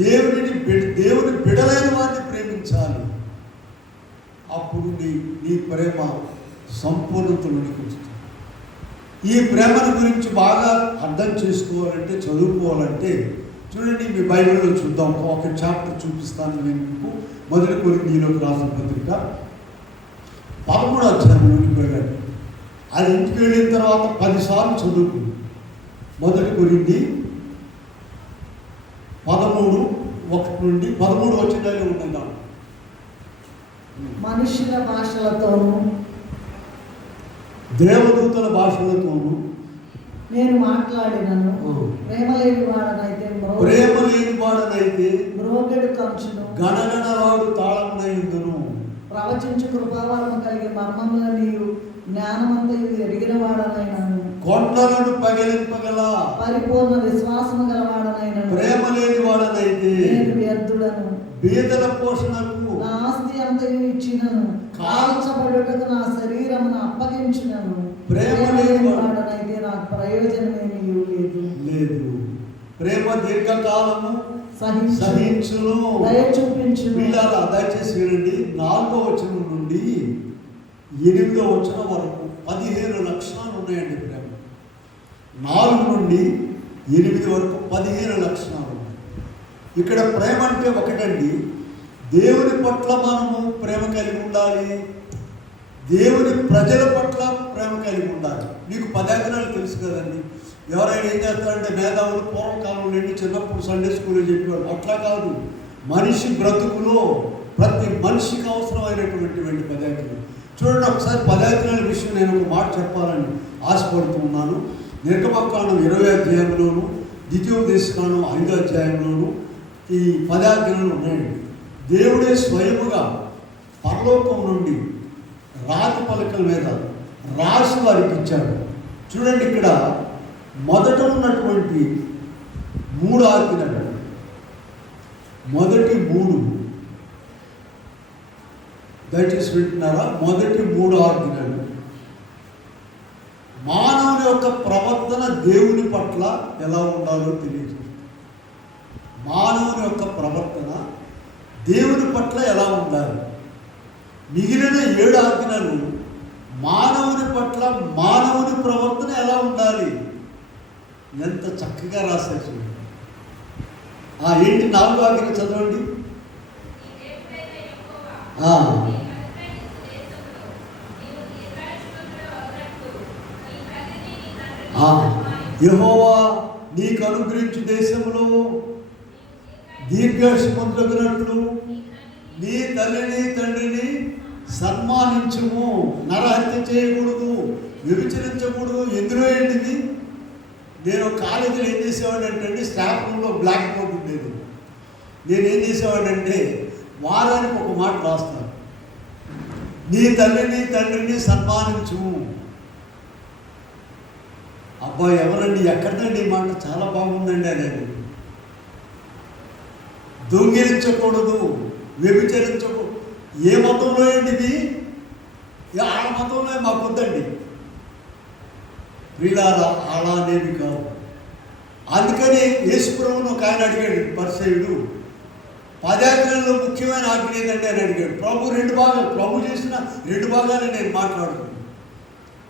దేవుని బిడలైన వారిని ప్రేమించాలి. అప్పుడు నీ ప్రేమ సంపూర్ణతలోనికి వస్తుంది. ఈ ప్రేమను గురించి బాగా అర్థం చేసుకోవాలంటే, చదువుకోవాలంటే చూడండి, మీ బైబిల్లో చూద్దాం. ఒక చాప్టర్ చూపిస్తాను నేను మీకు. మొదటి కొరింథీయులకు రాసిన పత్రిక 13వ అధ్యాయంలోకి వెళ్ళండి. అది ఇంటికి వెళ్ళిన తర్వాత 10 సార్లు చదువుకుంది. మొదటి కొరింథీ 13:1 నుండి 13 వచనాలు ఉన్నాయి. మనుషుల భాషలతోనూ దేవదూతల భాషలతోనూ నేను మాట్లాడినను, ప్రేమ లేని వాడనైతే మ్రోగెడు కంచును, గణగణవాడు తాళమునయుండును. ప్రవచించు కృపావరము కలిగి మర్మముల నీవు జ్ఞానమంతయు ఎరిగిన వాడనైనాను, కొండలను పగిలింపగల పరిపూర్ణ విశ్వాసము గలవాడనైనాను, ప్రేమ లేని వాడనైతే నేను వ్యర్థుడను. బీదల పోషణకు నా ఆస్తి అంతయు ఇచ్చినను, కాల్చబడుటకు నా శరీరమును అప్పగించినను, ప్రేమ లేని వాడనైతే నాకు ప్రయోజనమేమీ లేదు. ప్రేమ దీర్ఘకాలము సహించును, దయ చూపించును. వీళ్ళారా, దయచేసి వినండి. 4వ వచనం నుండి 8వ వచనం వరకు 15 లక్షణాలు ఉన్నాయండి ప్రేమ. 4 నుండి 8 వరకు 15 లక్షణాలు ఉన్నాయి. ఇక్కడ ప్రేమ అంటే ఒకటండి, దేవుని పట్ల మనము ప్రేమ కలిగి ఉండాలి, దేవుని ప్రజల పట్ల ప్రేమ కలిగి ఉండాలి. మీకు 10 ఆజ్ఞలు తెలుసు కదండి. ఎవరైనా ఏం చేస్తారంటే, మేధావులు పూర్వకాలం నుండి చిన్నప్పుడు సండే స్కూల్లో చెప్పేవాళ్ళు. అట్లా కాదు, మనిషి బ్రతుకులో ప్రతి మనిషికి అవసరమైనటువంటి 10 ఆజ్ఞలు. చూడండి, ఒకసారి 10 ఆజ్ఞల విషయం నేను ఒక మాట చెప్పాలని ఆశపడుతూ ఉన్నాను. నిర్గమకాండం 20వ అధ్యాయంలోను, ద్వితీయోపదేశకాండం 5వ అధ్యాయంలోను ఈ 10 ఆజ్ఞలు ఉన్నాయండి. దేవుడే స్వయముగా పరలోకం నుండి రాతి పలకల మీద రాసి వారికి ఇచ్చాడు. చూడండి, ఇక్కడ మొదట ఉన్నటువంటి 3 ఆజ్ఞలు, మొదటి 3 దయచేసి వింటున్నారా? మొదటి 3 ఆజ్ఞలు మానవుని యొక్క ప్రవర్తన దేవుని పట్ల ఎలా ఉండాలో తెలియజేస్తుంది. మానవుని యొక్క ప్రవర్తన దేవుని పట్ల ఎలా ఉండాలి. మిగిలిన 7 ఆజ్ఞలు మానవుని పట్ల మానవుని ప్రవర్తన ఎలా ఉండాలి. ఎంత చక్కగా రాశారు చూడండి. ఏంటి 4వ ఆజ్ఞ చదవండి. యెహోవా నీకు అనుగ్రహించు దేశంలో దీర్ఘాయుష్మంతులగునట్లు నీ తల్లిని తండ్రిని సన్మానించుము. నరహత్య చేయకూడదు, వ్యభిచరించకూడదు. ఎందులో ఏంటిది? నేను కాలేజీలో ఏం చేసేవాడంటే స్టాఫ్ రూమ్లో బ్లాక్ బోర్డ్ ఉండేది. నేనేం చేసేవాడంటే వారానికి ఒక మాట రాస్తాను, నీ తల్లిని తండ్రిని సన్మానించుము. అబ్బాయి ఎవరండి, ఎక్కడండి ఈ మాట? చాలా బాగుందండి అనేది. దొంగిలించకూడదు, వ్యభిచరించకూడదు. ఏ మతంలో ఏంటిది? ఆడ మతంలో మాకు వద్దండి. వీళ్ళారా అలా అనేవి కావు. అందుకని యేసుప్రభువును ఒక ఆయన అడిగాడు, పరిసయ్యుడు, 10 ఆజ్ఞలలో ముఖ్యమైన ఆజ్ఞ ఏదండి అని అడిగాడు. ప్రభు చేసిన 2 భాగాలు నేను మాట్లాడుతున్నాను.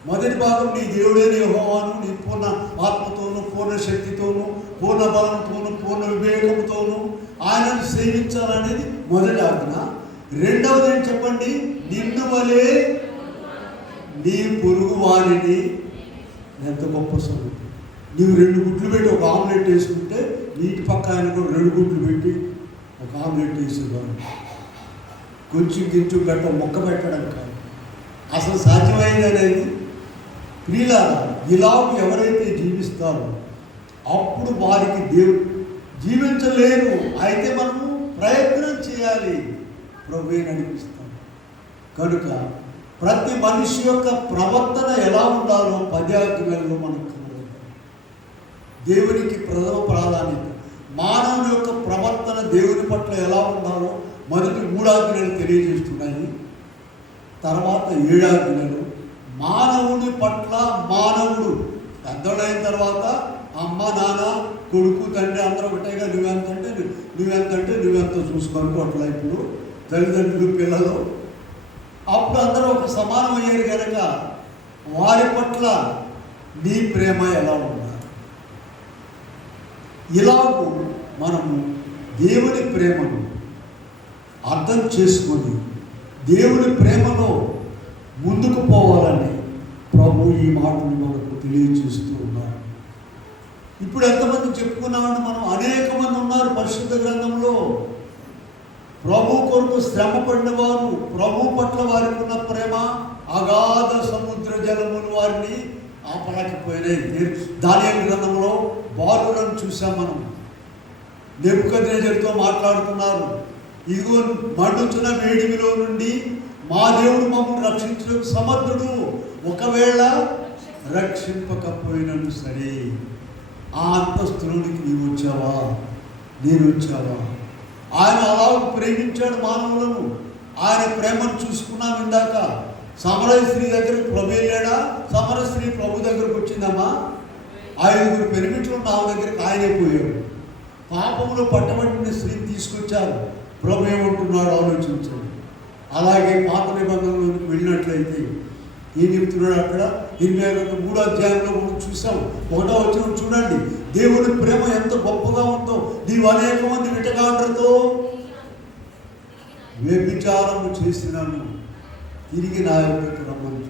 మొదటి భాగం, నీ దేవుడైన యెహోవాను నీ పూర్ణ ఆత్మతోనూ పూర్ణ శక్తితోనూ పూర్ణ బలంతోనూ పూర్ణ వివేకంతోనూ ఆయనను సేవించాలనేది మొదటి ఆజ్ఞ. రెండవది ఏంటి చెప్పండి? నిన్ను వలే నీ పొరుగు వారిని. ఎంత గొప్ప సంగతి! నీవు 2 గుడ్లు పెట్టి ఒక ఆమ్లెట్ వేసుకుంటే నీటి పక్క ఆయన కూడా 2 గుడ్లు పెట్టి ఒక ఆమ్లెట్ వేసేవాడు. కొంచెం గట్ట మొక్క పెట్టడం కాదు, అసలు సాధ్యమైంది అనేది. ప్రియులారా, ఇలాగ ఎవరైతే జీవిస్తారో అప్పుడు వారికి దేవుడు జీవించలేరు. అయితే మనము ప్రయత్నం చేయాలి, ప్రభువే నడిపిస్తాం. కనుక ప్రతి మనిషి యొక్క ప్రవర్తన ఎలా ఉండాలో 10 ఆజ్ఞలలో మనకు దేవునికి ప్రథమ ప్రాధాన్యత. మానవుని యొక్క ప్రవర్తన దేవుని పట్ల ఎలా ఉండాలో మొదటి 3 ఆజ్ఞలు తెలియజేస్తున్నాయి. తర్వాత 7 ఆజ్ఞలు. మానవుని పట్ల మానవుడు పెద్దోడైన తర్వాత అమ్మ నాన్న కొడుకు తండ్రి అందరూ ఒకటేగా, నువ్వెంత చూసుకొని అట్లా. ఇప్పుడు తల్లిదండ్రులు పిల్లలు అప్పుడు అందరూ ఒక సమానం అయ్యారు కనుక వారి పట్ల నీ ప్రేమ ఎలా ఉండాలి? ఇలాగూ మనము దేవుని ప్రేమను అర్థం చేసుకొని దేవుని ప్రేమలో ముందుకు పోవాలని ప్రభు ఈ మాటను మనకు తెలియజేస్తూ ఉన్నారు. ఇప్పుడు ఎంతమంది చెప్పుకున్నామని మనం, అనేక మంది ఉన్నారు పరిశుద్ధ గ్రంథంలో. ప్రభు కొరకు శ్రమ పడిన వారు, ప్రభు పట్ల వారికి ఉన్న ప్రేమ అగాధ సముద్ర జలములు వారిని ఆపలేకపోయినాయి. దానియేలు గ్రంథంలో బాలులను చూసాం మనం. నెబుకద్నెజరుతో మాట్లాడుతున్నారు, ఇదిగో మండుచున్న వేడిమిలో నుండి మా దేవుడు మమ్మల్ని రక్షించడానికి సమర్థుడు, ఒకవేళ రక్షింపకపోయినను సరే. ఆ అంతస్తులోనికి నీవు వచ్చావా, నేను వచ్చావా? ఆయన అలా ప్రేమించాడు మానవులను. ఆయన ప్రేమను చూసుకున్నాం ఇందాక. సమరయ స్త్రీ దగ్గరకు ప్రభు వెళ్ళాడా? సమరయ స్త్రీ ప్రభు దగ్గరకు వచ్చిందమ్మా. 5 పెనిమిట్లు నా దగ్గరికి ఆయనే పోయాడు. పాపంలో పట్టబడిన స్త్రీని తీసుకొచ్చారు. ప్రభు ఏమంటున్నాడు ఆలోచించండి. అలాగే పాత నిబంధనలోకి వెళ్ళినట్లయితే ఏం చెప్తున్నాడు అక్కడ? 23వ అధ్యాయంలో మనం చూసాం. 1వ వచనం చూడండి. దేవుని ప్రేమ ఎంత గొప్పగా ఉందో. నీవు అనేక మంది విటగాండ్రతో వ్యభిచారము చేసినాను, తిరిగి నా యొక్కకు రమ్మని.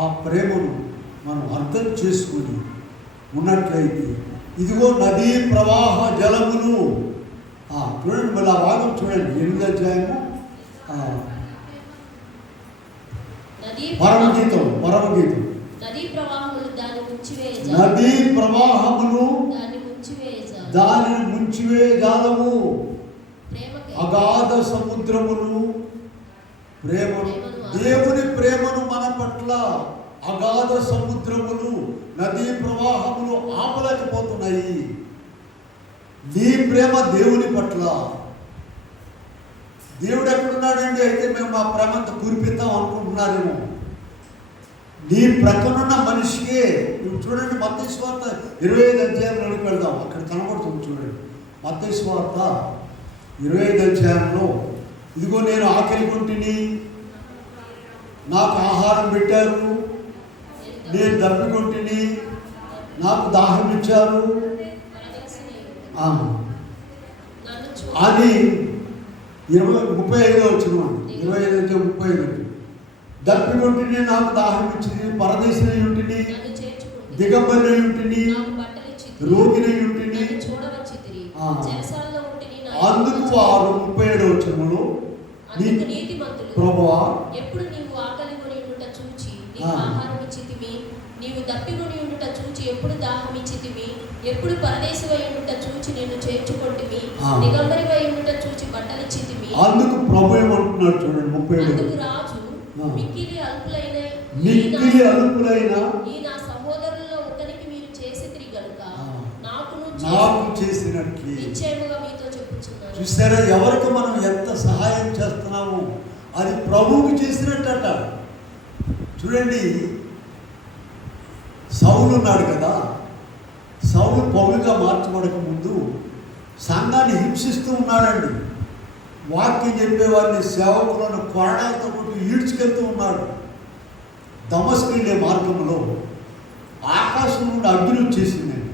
ఆ ప్రేమను మనం అర్థం చేసుకుని ఉన్నట్లయితే, ఇదిగో నదీ ప్రవాహ జలములు. చూడండి, మళ్ళీ ఆ భాగం చూడండి. 8వ అధ్యాయము పరమగీతం. నదీ ప్రవాహములు దానిని ముంచివేయజాలము. అగాధ సముద్రములు ప్రేమను, దేవుని ప్రేమను మన పట్ల అగాధ సముద్రములు, నదీ ప్రవాహములు ఆపలేకపోతున్నాయి. నీ ప్రేమ దేవుని పట్ల. దేవుడు ఎక్కడున్నాడండి? అయితే మేము మా ప్రేమంతా కురిపిద్దాం అనుకుంటున్నారేమో. నీ ప్రక్కనున్న మనిషికే. నువ్వు చూడండి, మత్తయి సువార్త 25వ అధ్యాయంలోకి వెళ్దాం. అక్కడ కనబడుతుంది చూడండి. మత్తయి సువార్త 25వ అధ్యాయంలో, ఇదిగో నేను ఆకలి కొంటిని, నాకు ఆహారం పెట్టారు, నేను దప్పికొంటిని, నాకు దాహం ఇచ్చారు అని 35వ వచనం. 25 దప్పికొంటిని, నాకు దాహం ఇచ్చింది, పరదేశిని ఉంటిని, దిగంబరి ఉంటిని, నాకు బట్టలు ఇచ్చితిరి, రోగిని ఉంటిని, నన్ను చూడవచ్చితిరి, చెరసాలలో ఉంటిని, నా అందుకు వారు 37వ వచనంలో అందుకు నీతిమంతులు ప్రభువా ఎప్పుడు నీవు ఆకలి కొని ఉండుట చూచి నీకు ఆహారం ఇచ్చితివి, నీవు దప్పికొని ఉండుట చూచి ఎప్పుడు దాహం ఇచ్చితివి, ఎప్పుడు పరదేశివై ఉండుట చూచి నిన్ను చేర్చుకొంటివి, దిగంబరివై ఉండుట చూచి బట్టలు ఇచ్చితివి. అందుకు ప్రభు ఏమంటున్నాడు చూడండి 37. అందుకు రాజు మిక్కిలి అల్పులైన ఈ నా సహోదరుల్లో ఒకరికి మీరు చేసితిరి గనుక నాకు చేసినట్లు నిశ్చయముగా మీతో చెప్పుచున్నాను. చూసారా, ఎవరికి మనం ఎంత సహాయం చేస్తున్నామో అది ప్రభువుకి చేసినట్టట. చూడండి, సౌలు ఉన్నాడు కదా, సౌలు పౌలుగా మార్చబడక ముందు సంఘాన్ని హింసిస్తూ ఉన్నాడండి. వాక్యం చెప్పేవారిని, సేవకులను కొరడాలతో కొట్టి ఈడ్చుకెళ్తూ ఉన్నాడు. దమస్కు వెళ్ళే మార్గంలో ఆకాశం నుండి అగ్ని వచ్చేసిందండి.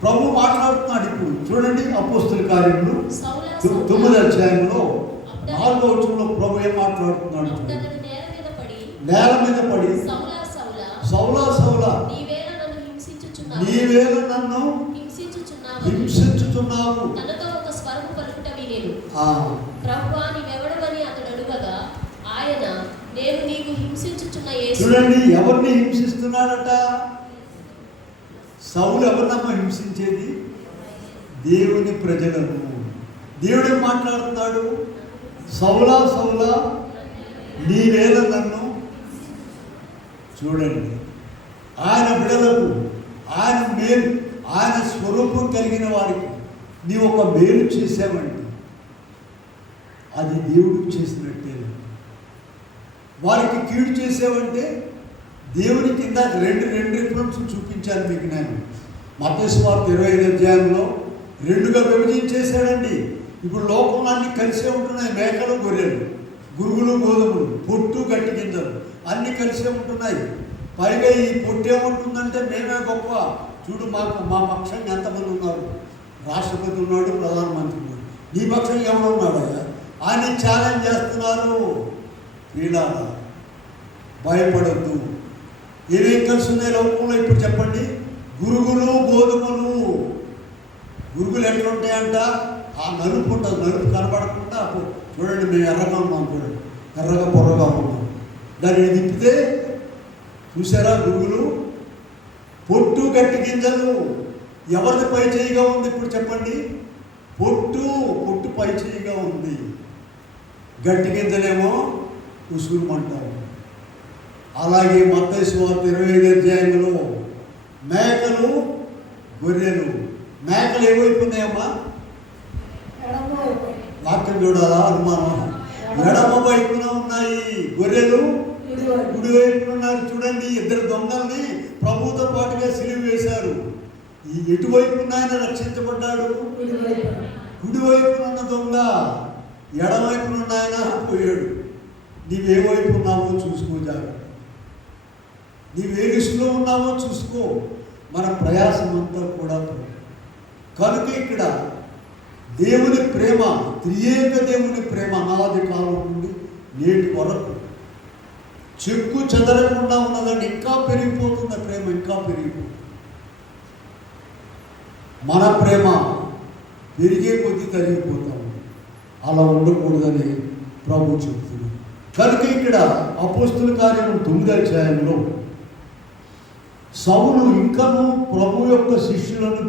ప్రభు మాట్లాడుతున్నాడు. ఇప్పుడు చూడండి, అపోస్తుల కార్యములు 9వ అధ్యాయంలో 4వ వచనంలో ప్రభు ఏం మాట్లాడుతున్నాడు? నేల మీద పడి సౌలా సౌలా నీవేళ నన్ను హింసించుచున్నావు. ప్రభువా నీవెవడవని అతడు అడుగగా ఆయన, నేను నీకు హింసించుచున్న యేసు. చూడండి, ఎవరిని హింసిస్తున్నాడట? సౌలు ఎవరినమ్మా హింసించేది? దేవుని ప్రజలను. దేవుడే మాట్లాడుతున్నాడు, సౌలా సౌలా నీవేళ నన్ను. చూడండి, ఆయన బిడలకు, ఆయన మేలు, ఆయన స్వరూపం కలిగిన వారికి నీ ఒక మేలు చేసావండి, అది దేవుడికి చేసినట్టే. వారికి కీడు చేసావంటే దేవునికి ఇందాక రెండు రిఫరెన్స్ చూపించాను మీకు నేను. మత్తయి సువార్త 25వ అధ్యాయంలో 2గా విభజించేశాడండి. ఇప్పుడు లోకంలో అన్నీ కలిసే ఉంటున్నాయి. మేకలు గొర్రెలు, గురుగులు గోధుమలు, పొట్టు గట్టి గింజలు అన్నీ కలిసే ఉంటున్నాయి. పైగా ఈ పొట్టు ఏముంటుందంటే మేమే గొప్ప. చూడు, మా పక్షంగా ఎంతమంది ఉన్నారు? రాష్ట్రపతి ఉన్నాడు, ప్రధానమంత్రి ఉన్నాడు. నీ పక్షంగా ఎవరు ఉన్నాడు? ఆయన ఛాలెంజ్ చేస్తున్నారు. వీళ్ళారా, భయపడద్దు. ఏమేం కలిసి ఉన్నాయి లోకంలో ఇప్పుడు చెప్పండి? గురుగులు గోధుమలు. గురుగులు ఎట్లా ఉంటాయంట? ఆ నలుపు ఉంటుంది, నలుపు కనబడకుండా. చూడండి, మేము ఎర్రగా ఉన్నాం, చూడండి, ఎర్రగా పొర్రగా ఉన్నాం. దాన్ని తిప్పితే చూసారా గురుగులు. పొట్టు గట్టి గింజలు. ఎవరిది పై చేయిగా ఉంది ఇప్పుడు చెప్పండి? పొట్టు పై చేయిగా ఉంది, గట్టి గింజలేమో ఉసురుమంటారు. అలాగే మత్తయి సువార్త 25వ అధ్యాయంలో మేకలు గొర్రెలు. మేకలు ఏమైపోయినాయమ్మా? వాక్యం చూడాలా? అనుమానం. ఎడమ వైపున ఉన్నాయి, గొర్రెలు కుడి వైపున ఉన్నారు. చూడండి, ఇద్దరు దొంగల్ని ప్రభువుతో పాటుగా సిలువ వేశారు. ఈ ఎటువైపున ఆయన రక్షించబడ్డాడు? కుడి వైపున ఉన్న దొంగ ఎడమవైపున ఉన్న ఆయన పోయాడు. నీవే వైపు ఉన్నావో చూసుకో, జాగ్రత్త. నీవే లిస్టులో ఉన్నావో చూసుకో. మన ప్రయాసం అంతా కూడా. కనుక ఇక్కడ దేవుని ప్రేమ, త్రియేక దేవుని ప్రేమ అనాది కాలం నుండి నేటి వరకు చెక్కు చెదరకుండా ఉన్నదండి. ఇంకా పెరిగిపోతుంది ప్రేమ, ఇంకా పెరిగిపోతుంది. మన ప్రేమ పెరిగే కొద్దీ తరిగిపోతాం. అలా ఉండకూడదని ప్రభు చెప్తుంది. కనుక ఇక్కడ అపోస్తుల కార్యం 9వ అధ్యాయంలో సౌలు ఇంకనూ ప్రభు యొక్క శిష్యులను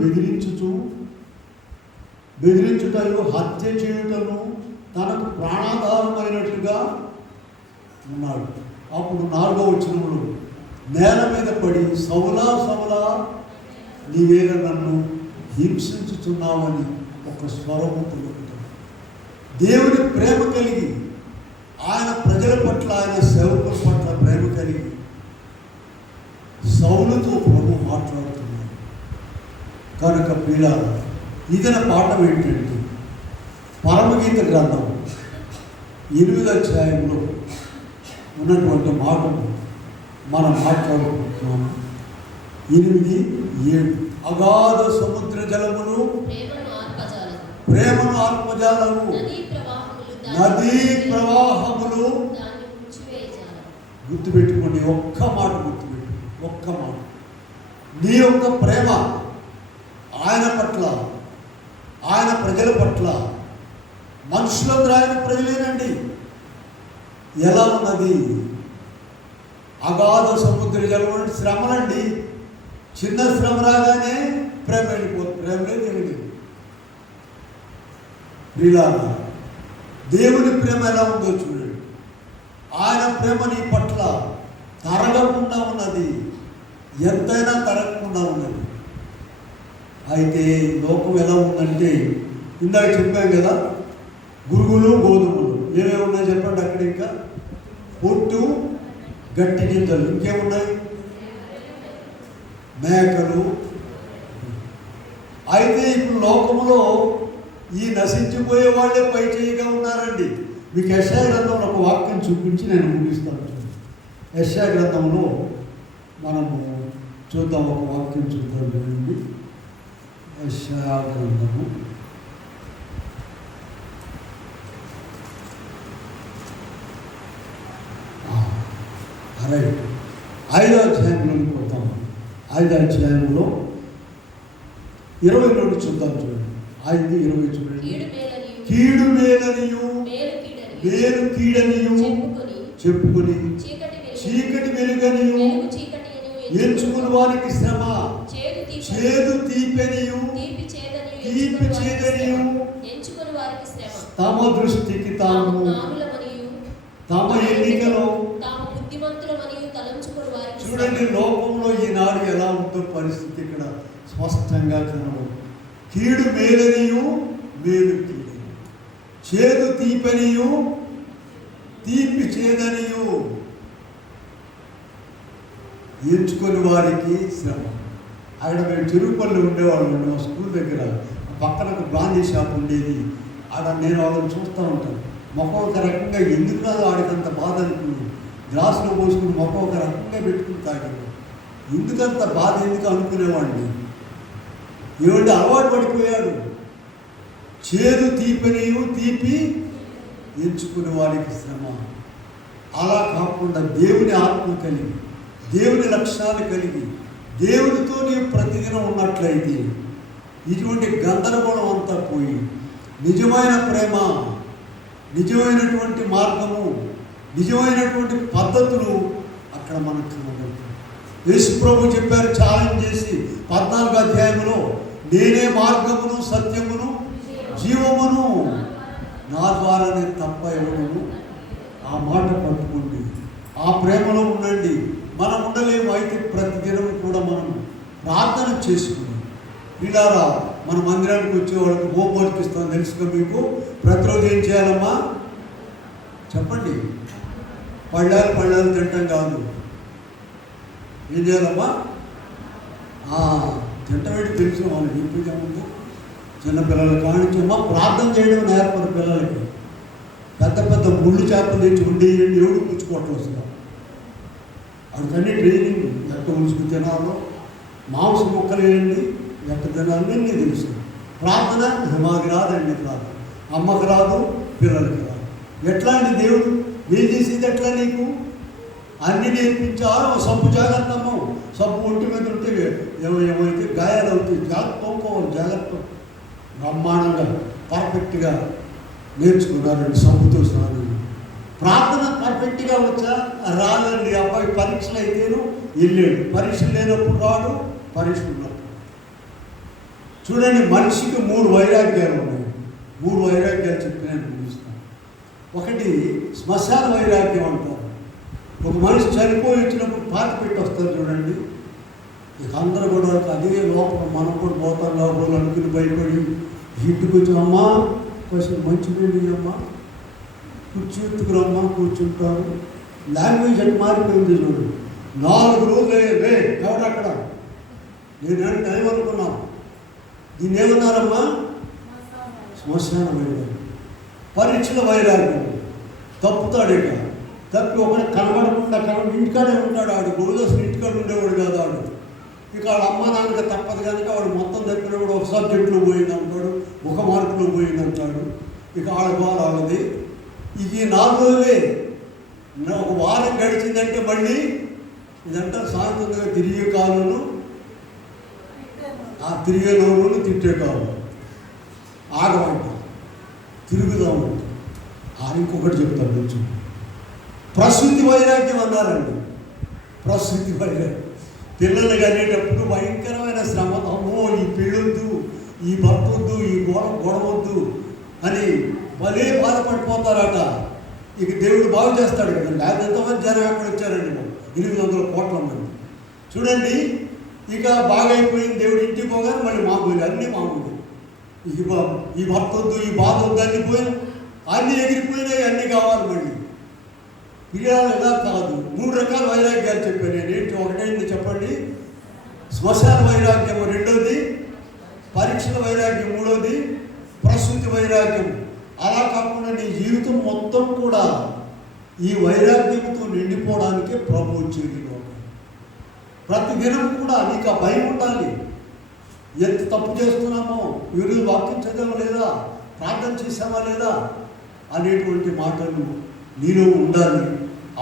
బెదిరించుటను, హత్య చేయుటను తనకు ప్రాణాధారమైనట్టుగా ఉన్నాడు. అప్పుడు 4వ వచనంలో నేల మీద పడి సౌలా సౌలా నీవేళ నన్ను హింసించుచున్నావని ఒక స్వరము పలుకుతాడు. దేవుని ప్రేమ కలిగి, ఆయన ప్రజల పట్ల, ఆయన సేవకుల పట్ల ప్రేమ కలిగి సౌలుతో ప్రభు మాట్లాడుతున్నాడు. కనుక ప్రియులారా, ఇదిన పాఠం ఏంటంటే పరమగీత గ్రంథం 8వ అధ్యాయంలో ఉన్నటువంటి మాటలు మనం మాట్లాడుకుంటున్నాము. 8:7 అగాధ సముద్ర జలములు ప్రేమను ఆత్మజాలము, నదీ ప్రవాహములు. గుర్తుపెట్టుకోండి, ఒక్క మాట గుర్తుపెట్టుకోండి, ఒక్క మాట. నీ యొక్క ప్రేమ ఆయన పట్ల, ఆయన ప్రజల పట్ల, మనుషులందరూ ఆయన ప్రజలేనండి, ఎలా ఉన్నది? అగాధ సముద్ర జలం శ్రమలండి. చిన్న శ్రమ రాగానే ప్రేమ వెళ్ళిపోతుంది. ప్రేమ లేదు, ఏమిటి? ప్రియులారా, దేవుని ప్రేమ ఎలా ఉందో చూడండి. ఆయన ప్రేమ నీ పట్ల తరగకుండా ఉన్నది, ఎంతైనా తరగకుండా ఉన్నది. అయితే లోకం ఎలా ఉందంటే, ఇందాక చెప్పాం కదా, గురుగులు గోధుమలు ఏమేమి ఉన్నాయి చెప్పండి. అక్కడ ఇంకా పొట్టు, గట్టి గింజలు, ఇంకేమున్నాయి? మేకలు. అయితే ఇప్పుడు లోకంలో ఈ నశించిపోయే వాళ్ళే పై చేయిగా ఉన్నారండి. మీకు యెషయా గ్రంథంలో ఒక వాక్యం చూపించి నేను ముగిస్తాను. యెషయా గ్రంథంలో మనము చూద్దాం, ఒక వాక్యం చూద్దాం. చూడండి, యెషయా గ్రంథము 5వ అధ్యాయంలోకి పోతాం. 5వ అధ్యాయంలో 20 నుండి చూద్దాం. చూడండి, 5:20 చూడండి. కీడు మేలనియు మేలు కీడనియు చెప్పుకొని చీకటి వెలుగనియు ఎంచుకుని వారికి శ్రమ, చేదు తీపెనియు తీపి చేదనియు తమ దృష్టికి తాము తమ ఎన్నికలో. చూడండి, లోకంలో ఈనాడు ఎలా ఉందో పరిస్థితి ఇక్కడ స్పష్టంగా కనబడు. కీడు మేలనియు మేలు కీడనియు, చేదు తీపనియు తీపి చేదనియు ఎంచుకొని వారికి శ్రమ. అక్కడ మేము తిరుపల్లి ఉండేవాళ్ళు, మా స్కూల్ దగ్గర పక్కన ఒక బ్రాందీ షాప్ ఉండేది. ఆడ నేను వాళ్ళని చూస్తూ ఉంటాను. మొక్క ఒక రకంగా ఎందుకు కాదు ఆడికంత బాధ అనుకుని గ్లాసులో పోసుకుని మొక్క ఒక రకంగా పెట్టుకుని తాగాడు. ఎందుకంత బాధ ఎందుకు అనుకునేవాడిని. ఏమంటే అలవాటు పడిపోయాడు. చేదు తీపనియు తీపి ఎంచుకునే వారికి శ్రమ. అలా కాకుండా దేవుని ఆత్మ కలిగి, దేవుని లక్ష్యాలు కలిగి, దేవునితో నీవు ప్రతిదినం ఉన్నట్లయితే ఇటువంటి గందరగోళం అంతా పోయి నిజమైన ప్రేమ, నిజమైనటువంటి మార్గము, నిజమైనటువంటి పద్ధతులు అక్కడ మనకు కనబడుతుంది. యేసు ప్రభు చెప్పారు, ఛాలెంజ్ చేసి 14వ అధ్యాయంలో, నేనే మార్గమును సత్యమును జీవమును, నా ద్వారానే తప్ప ఎవరును. ఆ మాట పట్టుకోండి, ఆ ప్రేమలో ఉండండి. మనం ఉండలేము. అయితే ప్రతిదినం కూడా మనం ప్రార్థన చేసుకుని, పిల్లారా మన మందిరానికి వచ్చే వాళ్ళకి హోంవర్క్ ఇస్తాం తెలుసుగా మీకు. ప్రతిరోజు ఏం చేయాలమ్మా చెప్పండి? పళ్ళాలు తింటాం కాదు, ఏం చేయాలమ్మా? తింటమేంటి తెలిసిన వాళ్ళు చెప్పేది ఏముంది. చిన్నపిల్లలు కానించమ్మా ప్రార్థన చేయడం నేర్పరు పిల్లలకి. పెద్ద పెద్ద ముళ్ళు చేపలు తెచ్చి ఉండేయండి, ఎవడు పుచ్చుకోవటం వస్తుంది. అందుకని ట్రైనింగ్ ఎట్ట ఉలుసుకు తినాలో, మాంసం ముక్కలు వేయండి, ఎట్ట తినాలని అన్నీ తెలుసు. ప్రార్థన మాకు రాదండి, ప్రార్థన అమ్మకు రాదు, పిల్లలకి రాదు. ఎట్లా అండి దేవుడు ఏం చేసేది? ఎట్లా నీకు అన్నీ నేర్పించారు. సబ్బు జాగ్రత్త అమ్మ, సబ్బు ఒంటి మీద ఉంటే ఏమైతే గాయాలు అవుతాయి, జాగ్రత్త తోముకోవాలి. జాగ్రత్త బ్రహ్మాండంగా పర్ఫెక్ట్గా నేర్చుకున్నారండి సబ్బుతో స్నానం. ప్రార్థన పర్ఫెక్ట్గా వచ్చా? రాదండి. అబ్బాయి పరీక్షలు అయితేను వెళ్ళాడు, పరీక్షలు లేనప్పుడు రాడు, పరీక్ష ఉన్నప్పుడు. చూడండి, మనిషికి 3 వైరాగ్యాలు ఉన్నాయి. 3 వైరాగ్యాలు చెప్పి నేను ముగిస్తాను. ఒకటి శ్మశాన వైరాగ్యం అంటారు. ఒక మనిషి చనిపోయి వచ్చినప్పుడు పాతి పెట్టి వస్తారు చూడండి. ఇక అందరూ కూడా అదే లోపల మనం కూడా పోతాం లోపల అనుకుని భయపడి ఇంటికి వచ్చి, అమ్మా కొంచెం మంచి నీళ్ళు అమ్మా, కుర్చీ ఎత్తుకురమ్మా, కూర్చుంటారు. లాంగ్వేజ్ అటు మారిపోయింది చూడు. 4 రోజులు రే ఎవడక్కడ నేనంటే ఏమనుకున్నాను, దీన్ని ఏమన్నారమ్మా? శ్మశాన వైరాగ్యం. పరీక్షల వైరాగ్యం. తప్పుతాడు, ఇక తప్పి ఒకటి కనబడకుండా ఇంటికాడే ఉంటాడు. ఆడు రోజు అసలు ఇంటికాడ ఉండేవాడు కాదు. ఆడు ఇక వాళ్ళ అమ్మ నాన్నగా తప్పదు కనుక వాడు మొత్తం తప్పినప్పుడు ఒక సబ్జెక్టులో పోయిందంటాడు, ఒక మార్కులో పోయిందంటాడు. ఇక వాళ్ళ బాధ వాళ్ళది. ఇక ఈ 4 రోజులే. ఒక వారం గడిచిందంటే మళ్ళీ ఇదంతా సాయంత్రంగా తిరిగే కాలంలో ఆ తిరిగే నోరుని తిట్టే కాదు, ఆగమంట, తిరుగుదామంట. ఇంకొకటి చెప్తాను కొంచెం, ప్రసూతి వైరాగ్యం అన్నారండి. ప్రసూతి వైరాగ్యం, పిల్లలు కనేటప్పుడు భయంకరమైన శ్రమ. అమ్మో, ఈ పెళ్ళొద్దు, ఈ భర్త వద్దు, ఈ గొడవద్దు అని భలే బాధపడిపోతారట. ఇక దేవుడు బాగు చేస్తాడు కదా. లేకపోతే ఎంతమంది జనం ఎక్కడ వచ్చారండి, 800 కోట్ల మంది. చూడండి, ఇక బాగా అయిపోయింది, దేవుడు ఇంటికి పోగానే మళ్ళీ మామూలు, అన్నీ మామూలు. ఈ భర్త వద్దు, ఈ బాధ వద్దు, అన్నీ పోయినా, అన్నీ ఎగిరిపోయినాయి, అన్నీ కావాలి మళ్ళీ. పిల్లలు ఎలా కాదు. 3 రకాల వైరాగ్యాలు చెప్పాను నేను. ఏంటి? ఒకటైంది చెప్పండి, శ్మశాన వైరాగ్యం, రెండోది పరీక్షల వైరాగ్యం, మూడోది ప్రసూతి వైరాగ్యం. అలా కాకుండా నీ జీవితం మొత్తం కూడా ఈ వైరాగ్యంతో నిండిపోవడానికే ప్రభు వచ్చేది. ప్రతి దినం కూడా నీకు ఆ భయం ఉండాలి. ఎంత తప్పు చేస్తున్నామో, ఈరోజు వాక్యం చదవా లేదా, ప్రార్థన చేసామా లేదా అనేటువంటి మాటలు నీలో ఉండాలి.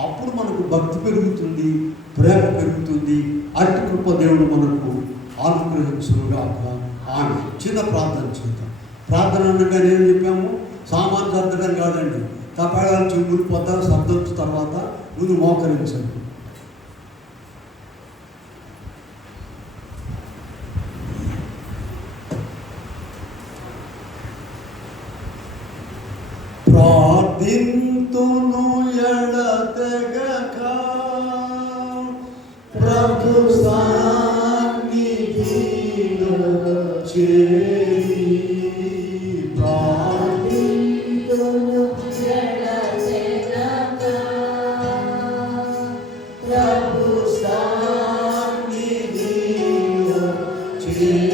అప్పుడు మనకు భక్తి పెరుగుతుంది, ప్రేమ పెరుగుతుంది. అట్టి కృప దేవుడు మనకు అనుగ్రహించుగాక. ఆమె చిన్న ప్రార్థన చేద్దాం. ప్రార్థన అనగా ఏం చెప్పాము, సామాన్య సర్దడం కాదండి. తపాళాల చెవులు పొద్దాలు శబ్దం తర్వాత ముందు మోకరించండి. ప్రార్థింతును ఎడతెగక ప్రభు సన్నిధిలో చేరి, ప్రార్థింతును ఎడతెగక ప్రభు సన్నిధిలో చేరి,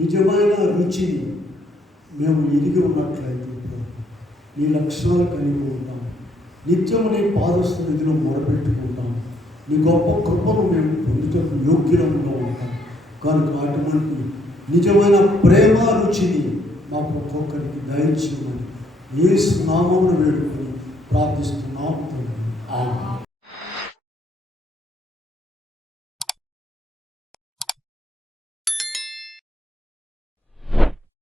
నిజమైన రుచిని మేము ఎరిగి ఉన్నట్లయితే నీ లక్షణాలు కలిగి ఉంటాం. నిత్యము నీ పాదస్థితిలో మొరపెట్టుకుంటాం. నీ గొప్ప కృపను మేము పొందుటకు యోగ్యులంగా ఉంటాం. కనుక అటువంటి నిజమైన ప్రేమ రుచిని మాకు ఒక్కొక్కరికి దయచేయమని యేసు నామమున వేడుకొని ప్రార్థిస్తున్నాం. ఆమేన్.